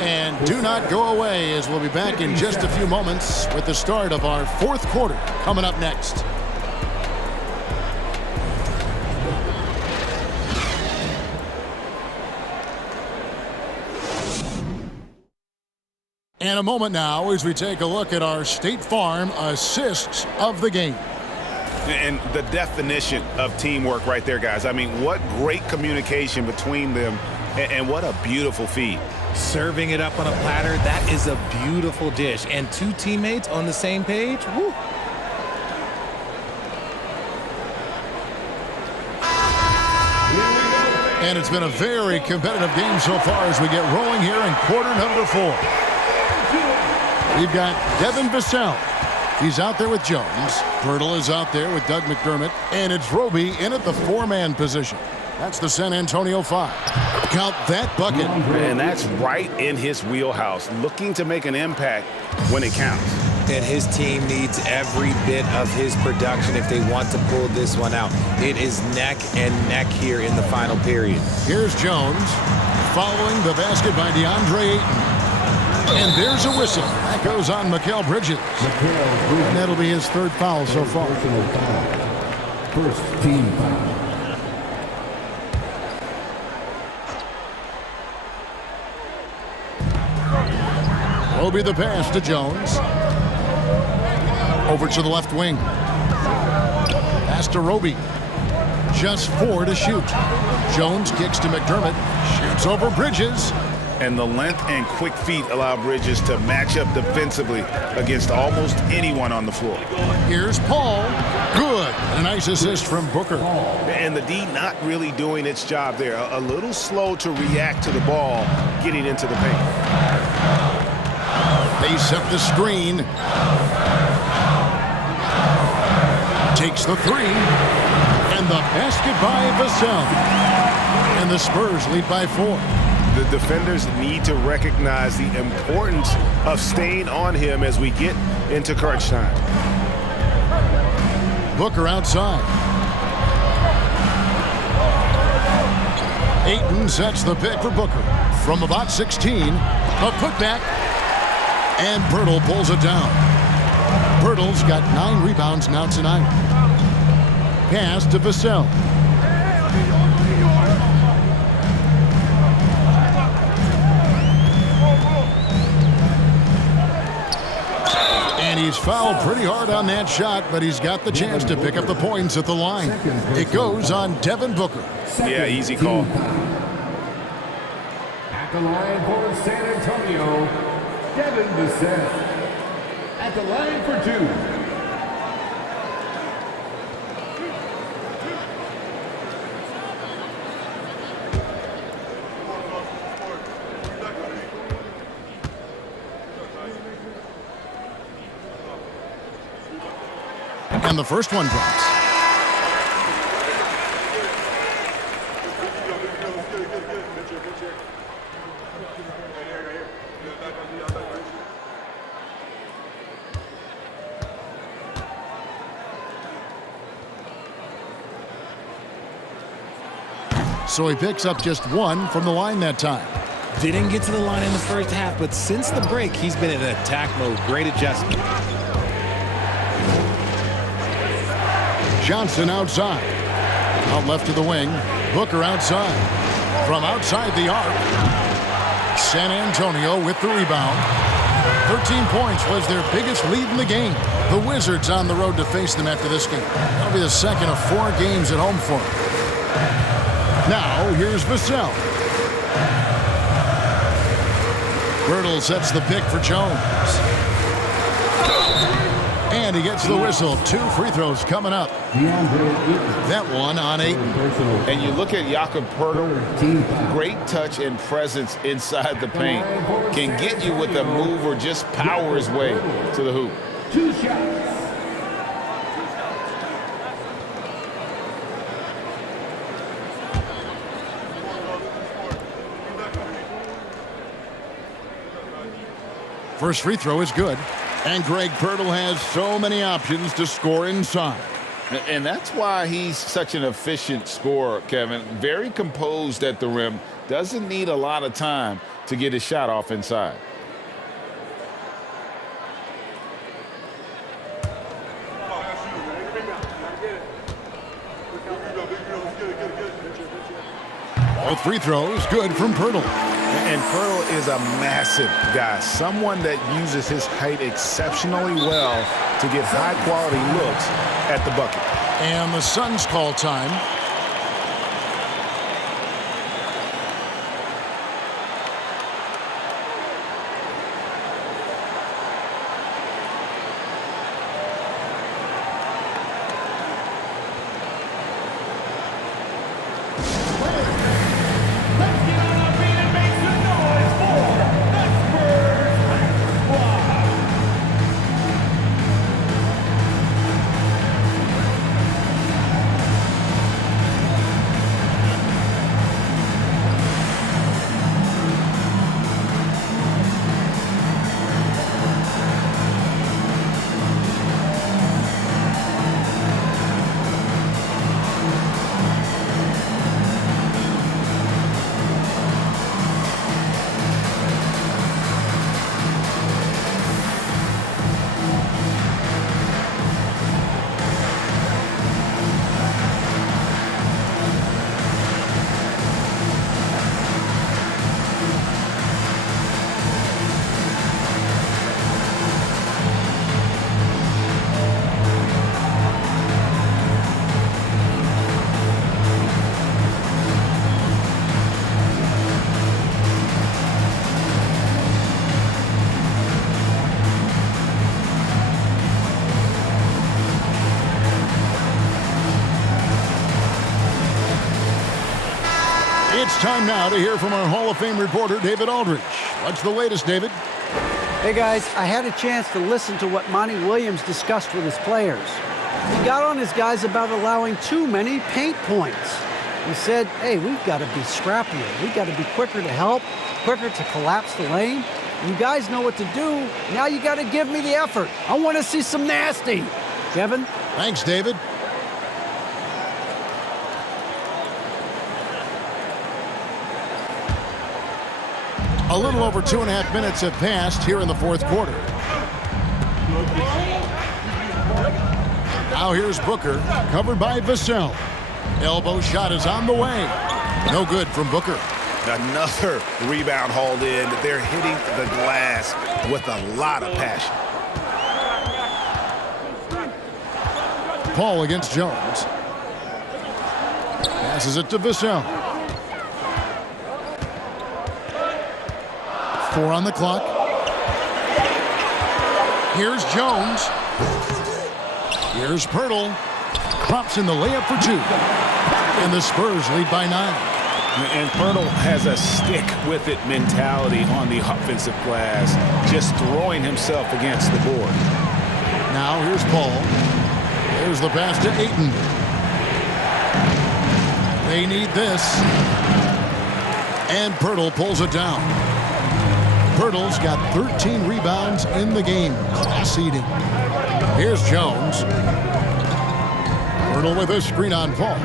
And do not go away, as we'll be back in just a few moments with the start of our fourth quarter coming up next. And a moment now as we take a look at our State Farm assists of the game. And the definition of teamwork right there, guys. I mean, what great communication between them, and what a beautiful feed. Serving it up on a platter, that is a beautiful dish. And 2 teammates on the same page, woo. And it's been a very competitive game so far as we get rolling here in quarter number 4. We've got Devin Vassell. He's out there with Jones. Pirtle is out there with Doug McDermott. And it's Roby in at the 4-man position. That's the San Antonio 5. Count that bucket. And that's right in his wheelhouse, looking to make an impact when it counts. And his team needs every bit of his production if they want to pull this one out. It is neck and neck here in the final period. Here's Jones following the basket by DeAndre Ayton. And there's a whistle. That goes on Mikal Bridges. And that'll be his 3rd foul so far. First team foul. Roby the pass to Jones. Over to the left wing. Pass to Roby. Just 4 to shoot. Jones kicks to McDermott. Shoots over Bridges. And the length and quick feet allow Bridges to match up defensively against almost anyone on the floor. Here's Paul. Good. A nice assist from Booker. And the D not really doing its job there. A little slow to react to the ball getting into the paint. They set the screen. Takes the 3. And the basket by Vassell. And the Spurs lead by 4. The defenders need to recognize the importance of staying on him as we get into crunch time. Booker outside. Ayton sets the pick for Booker. From about 16, a putback. And Pirtle pulls it down. Pirtle's got 9 rebounds now tonight. Pass to Vassell. fouled pretty hard on that shot, but he's got the chance to pick up the points at the line. It goes on Devin Booker. Yeah, easy call. At the line for San Antonio, Devin Vassell. At the line for 2. And the first one drops. So he picks up just 1 from the line that time. Didn't get to the line in the first half, but since the break, he's been in attack mode. Great adjustment. Johnson outside. Out left to the wing. Booker outside. From outside the arc. San Antonio with the rebound. 13 points was their biggest lead in the game. The Wizards on the road to face them after this game. That'll be the second of 4 games at home for them. Now, here's Vassell. Birtle sets the pick for Jones. And he gets the whistle. 2 free throws coming up. That one on 8. And you look at Jakob Poeltl, great touch and presence inside the paint. Can get you with a move or just power his way to the hoop. 2 shots. First free throw is good. And Greg Poeltl has so many options to score inside. And that's why he's such an efficient scorer, Kevin. Very composed at the rim. Doesn't need a lot of time to get his shot off inside. Both free throws good from Poeltl. And Poeltl is a massive guy, someone that uses his height exceptionally well to get high-quality looks at the bucket. And the Suns call time. It's time now to hear from our Hall of Fame reporter, David Aldridge. What's the latest, David? Hey, guys, I had a chance to listen to what Monty Williams discussed with his players. He got on his guys about allowing too many paint points. He said, hey, we've got to be scrappier. We've got to be quicker to help, quicker to collapse the lane. You guys know what to do. Now you got to give me the effort. I want to see some nasty. Kevin? Thanks, David. A little over 2.5 minutes have passed here in the fourth quarter. Now here's Booker, covered by Vassell. Elbow shot is on the way. No good from Booker. Another rebound hauled in. They're hitting the glass with a lot of passion. Paul against Jones. Passes it to Vassell. 4 on the clock. Here's Jones. Here's Pirtle. Drops in the layup for 2. And the Spurs lead by 9. And Pirtle has a stick-with-it mentality on the offensive glass, just throwing himself against the board. Now here's Paul. There's the pass to Ayton. They need this. And Pirtle pulls it down. Pirtle's got 13 rebounds in the game. Class eating. Here's Jones. Pirtle with a screen on Paul.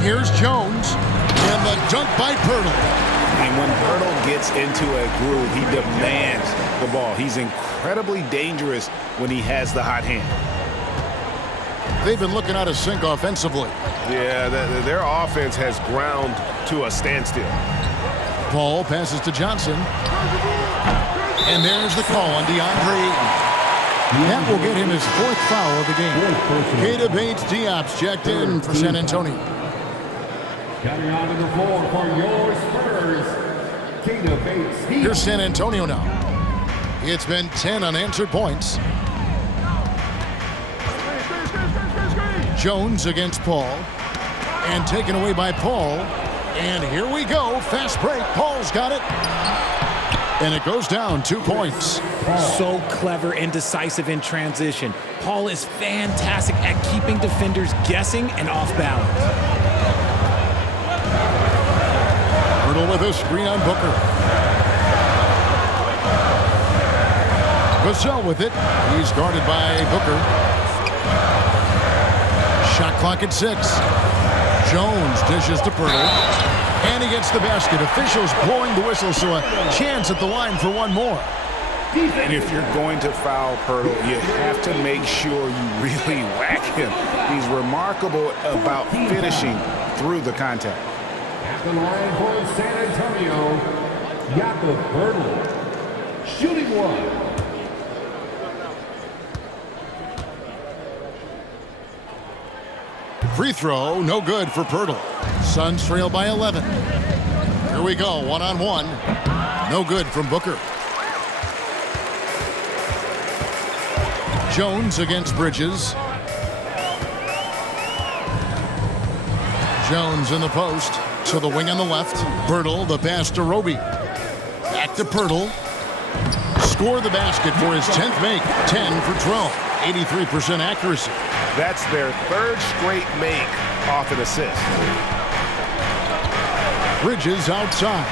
Here's Jones. And the dunk by Pirtle. And when Pirtle gets into a groove, he demands the ball. He's incredibly dangerous when he has the hot hand. They've been looking out of sync offensively. Yeah, their offense has ground to a standstill. Paul passes to Johnson. And there's the call on DeAndre Ayton. That will get him his 4th foul of the game. Keita Bates-Diop's checked in for San Antonio. Coming onto the floor for your Spurs, Keita Bates-Diop. Here's San Antonio now. It's been 10 unanswered points. Jones against Paul. And taken away by Paul. And here we go. Fast break. Paul's got it. And it goes down 2 points. So clever and decisive in transition. Paul is fantastic at keeping defenders guessing and off balance. Pirtle with a screen on Booker. Vassell with it. He's guarded by Booker. Shot clock at 6. Jones dishes to Pirtle. And he gets the basket. Officials blowing the whistle, so a chance at the line for one more. And if you're going to foul Pirtle, you have to make sure you really whack him. He's remarkable about finishing through the contact. At the line for San Antonio, Jakob Pirtle, shooting 1. Free throw, no good for Pirtle. Suns trail by 11. Here we go, 1-on-1. No good from Booker. Jones against Bridges. Jones in the post. To the wing on the left. Pirtle, the pass to Roby. Back to Pirtle. Score the basket for his 10th make. 10 for 12. 83% accuracy. That's their 3rd straight make off an assist. Bridges outside.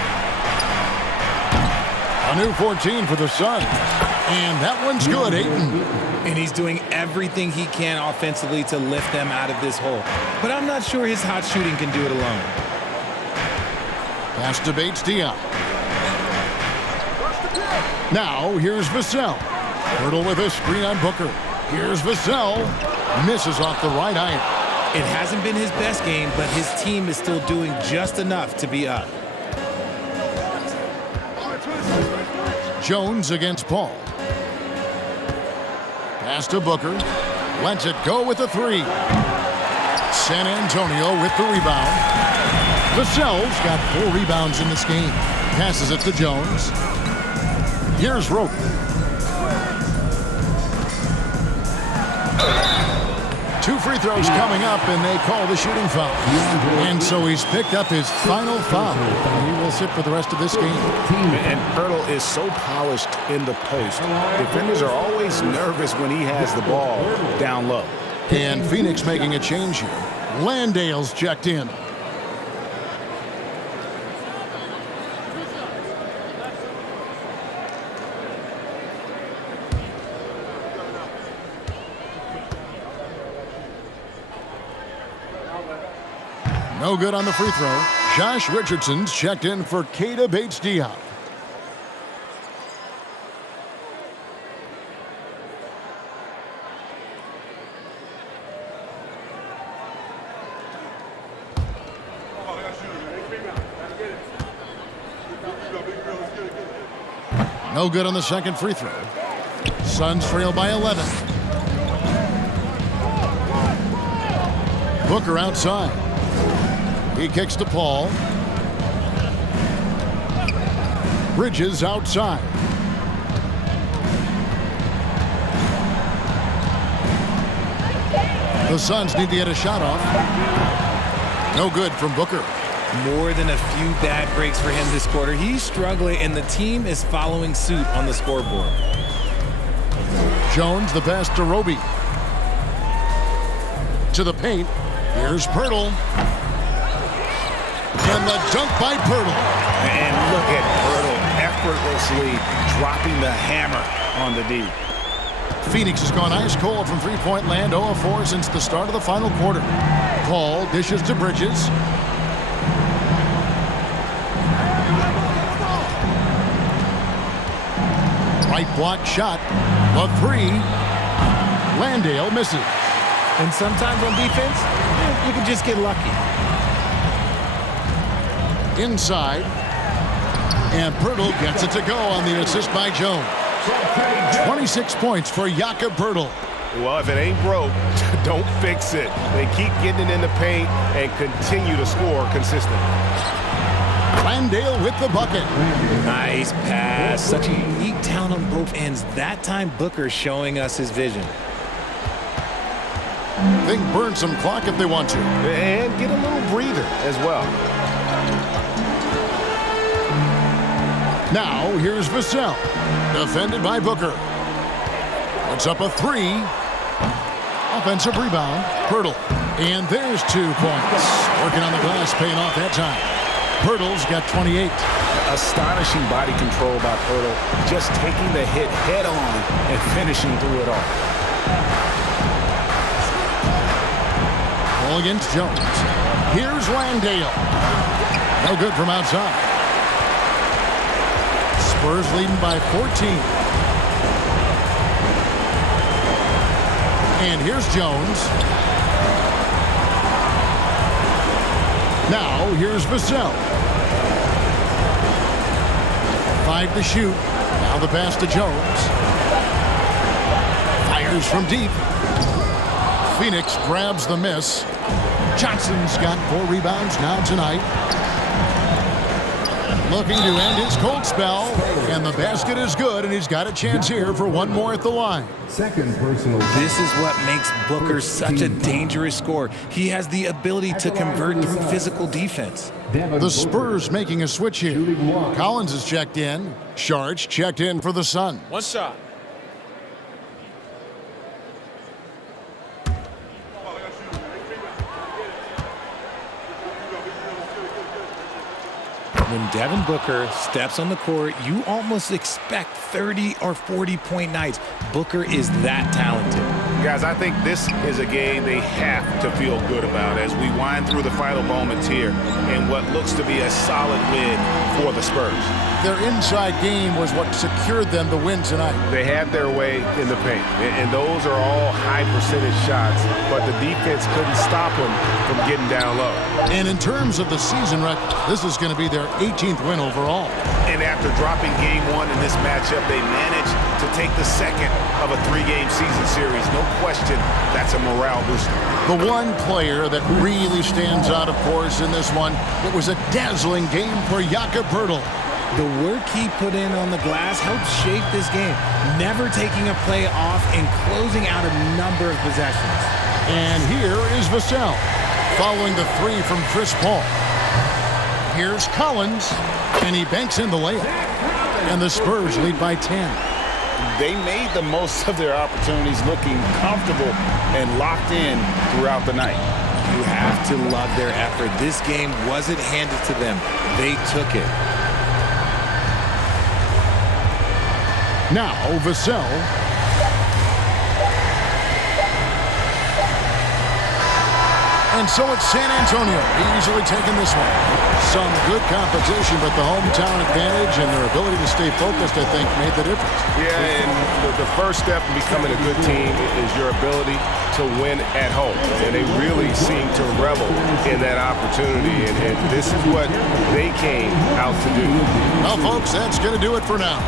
A new 14 for the Suns. And that one's good, Ayton. And he's doing everything he can offensively to lift them out of this hole. But I'm not sure his hot shooting can do it alone. Pass to Bates-Diop. Now, here's Vassell. Pirtle with a screen on Booker. Here's Vassell. Misses off the right iron. It hasn't been his best game, but his team is still doing just enough to be up. Jones against Paul. Pass to Booker. Lets it go with the 3. San Antonio with the rebound. Vassell's got 4 rebounds in this game. Passes it to Jones. Here's Rope. Two free throws coming up, and they call the shooting foul. And so he's picked up his final foul. He will sit for the rest of this game. And Pirtle is so polished in the post. Defenders are always nervous when he has the ball down low. And Phoenix making a change here. Landale's checked in. No good on the free throw. Josh Richardson's checked in for Keita Bates-Diop. No good on the second free throw. Suns trail by 11. Booker outside. He kicks to Paul. Bridges outside. The Suns need to get a shot off. No good from Booker. More than a few bad breaks for him this quarter. He's struggling, and the team is following suit on the scoreboard. Jones, the pass to Roby. To the paint. Here's Pirtle. And the dunk by Pirtle. And look at Pirtle effortlessly dropping the hammer on the D. Phoenix has gone ice cold from three-point land, 0 of 4 since the start of the final quarter. Paul dishes to Bridges. Right block shot. The three. Landale misses. And sometimes on defense, you can just get lucky. Inside. And Pirtle gets it to go on the assist by Jones. 26 points for Jakob Pirtle. Well, if it ain't broke, don't fix it. They keep getting it in the paint and continue to score consistently. Landale with the bucket. Nice pass. Such a unique talent on both ends. That time, Booker showing us his vision. They can burn some clock if they want to. And get a little breather as well. Now, here's Vassell. Defended by Booker. Puts up a three. Offensive rebound. Pirtle. And there's 2 points. Working on the glass, paying off that time. Pirtle's got 28. Astonishing body control by Pirtle. Just taking the hit head on and finishing through it all. Ball against Jones. Here's Landale. No good from outside. Spurs leading by 14. And here's Jones. Now, here's Vassell. 5 to shoot. Now the pass to Jones. Fires from deep. Phoenix grabs the miss. Johnson's got 4 rebounds now tonight. Looking to end his cold spell. And the basket is good, and he's got a chance here for one more at the line. Second personal. This is what makes Booker such a dangerous scorer. He has the ability to convert through physical defense. The Spurs making a switch here. Collins is checked in. Sharch checked in for the Sun. One shot. When Devin Booker steps on the court, you almost expect 30 or 40-point nights. Booker is that talented. Guys, I think this is a game they have to feel good about as we wind through the final moments here in what looks to be a solid win for the Spurs. Their inside game was what secured them the win tonight. They had their way in the paint, and those are all high percentage shots, but the defense couldn't stop them from getting down low. And in terms of the season record, this is going to be their 18th win overall. And after dropping game 1 in this matchup, they managed to take the second of a 3-game season series. No question, that's a morale booster. The one player that really stands out, of course, in this one, it was a dazzling game for Jakob Pirtle. The work he put in on the glass helped shape this game, never taking a play off and closing out a number of possessions. And here is Vassell, following the 3 from Chris Paul. Here's Collins, and he banks in the layup. And the Spurs lead by 10. They made the most of their opportunities, looking comfortable and locked in throughout the night. You have to love their effort. This game wasn't handed to them. They took it. Now, Vassell. And so it's San Antonio easily taking this one. Some good competition, but the hometown advantage and their ability to stay focused, I think, made the difference. Yeah, and the first step in becoming a good team is your ability to win at home. And they really seem to revel in that opportunity, and this is what they came out to do. Well, folks, that's going to do it for now.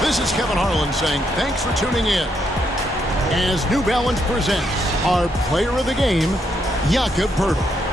This is Kevin Harlan saying thanks for tuning in as New Balance presents our Player of the Game, Jakob Poeltl.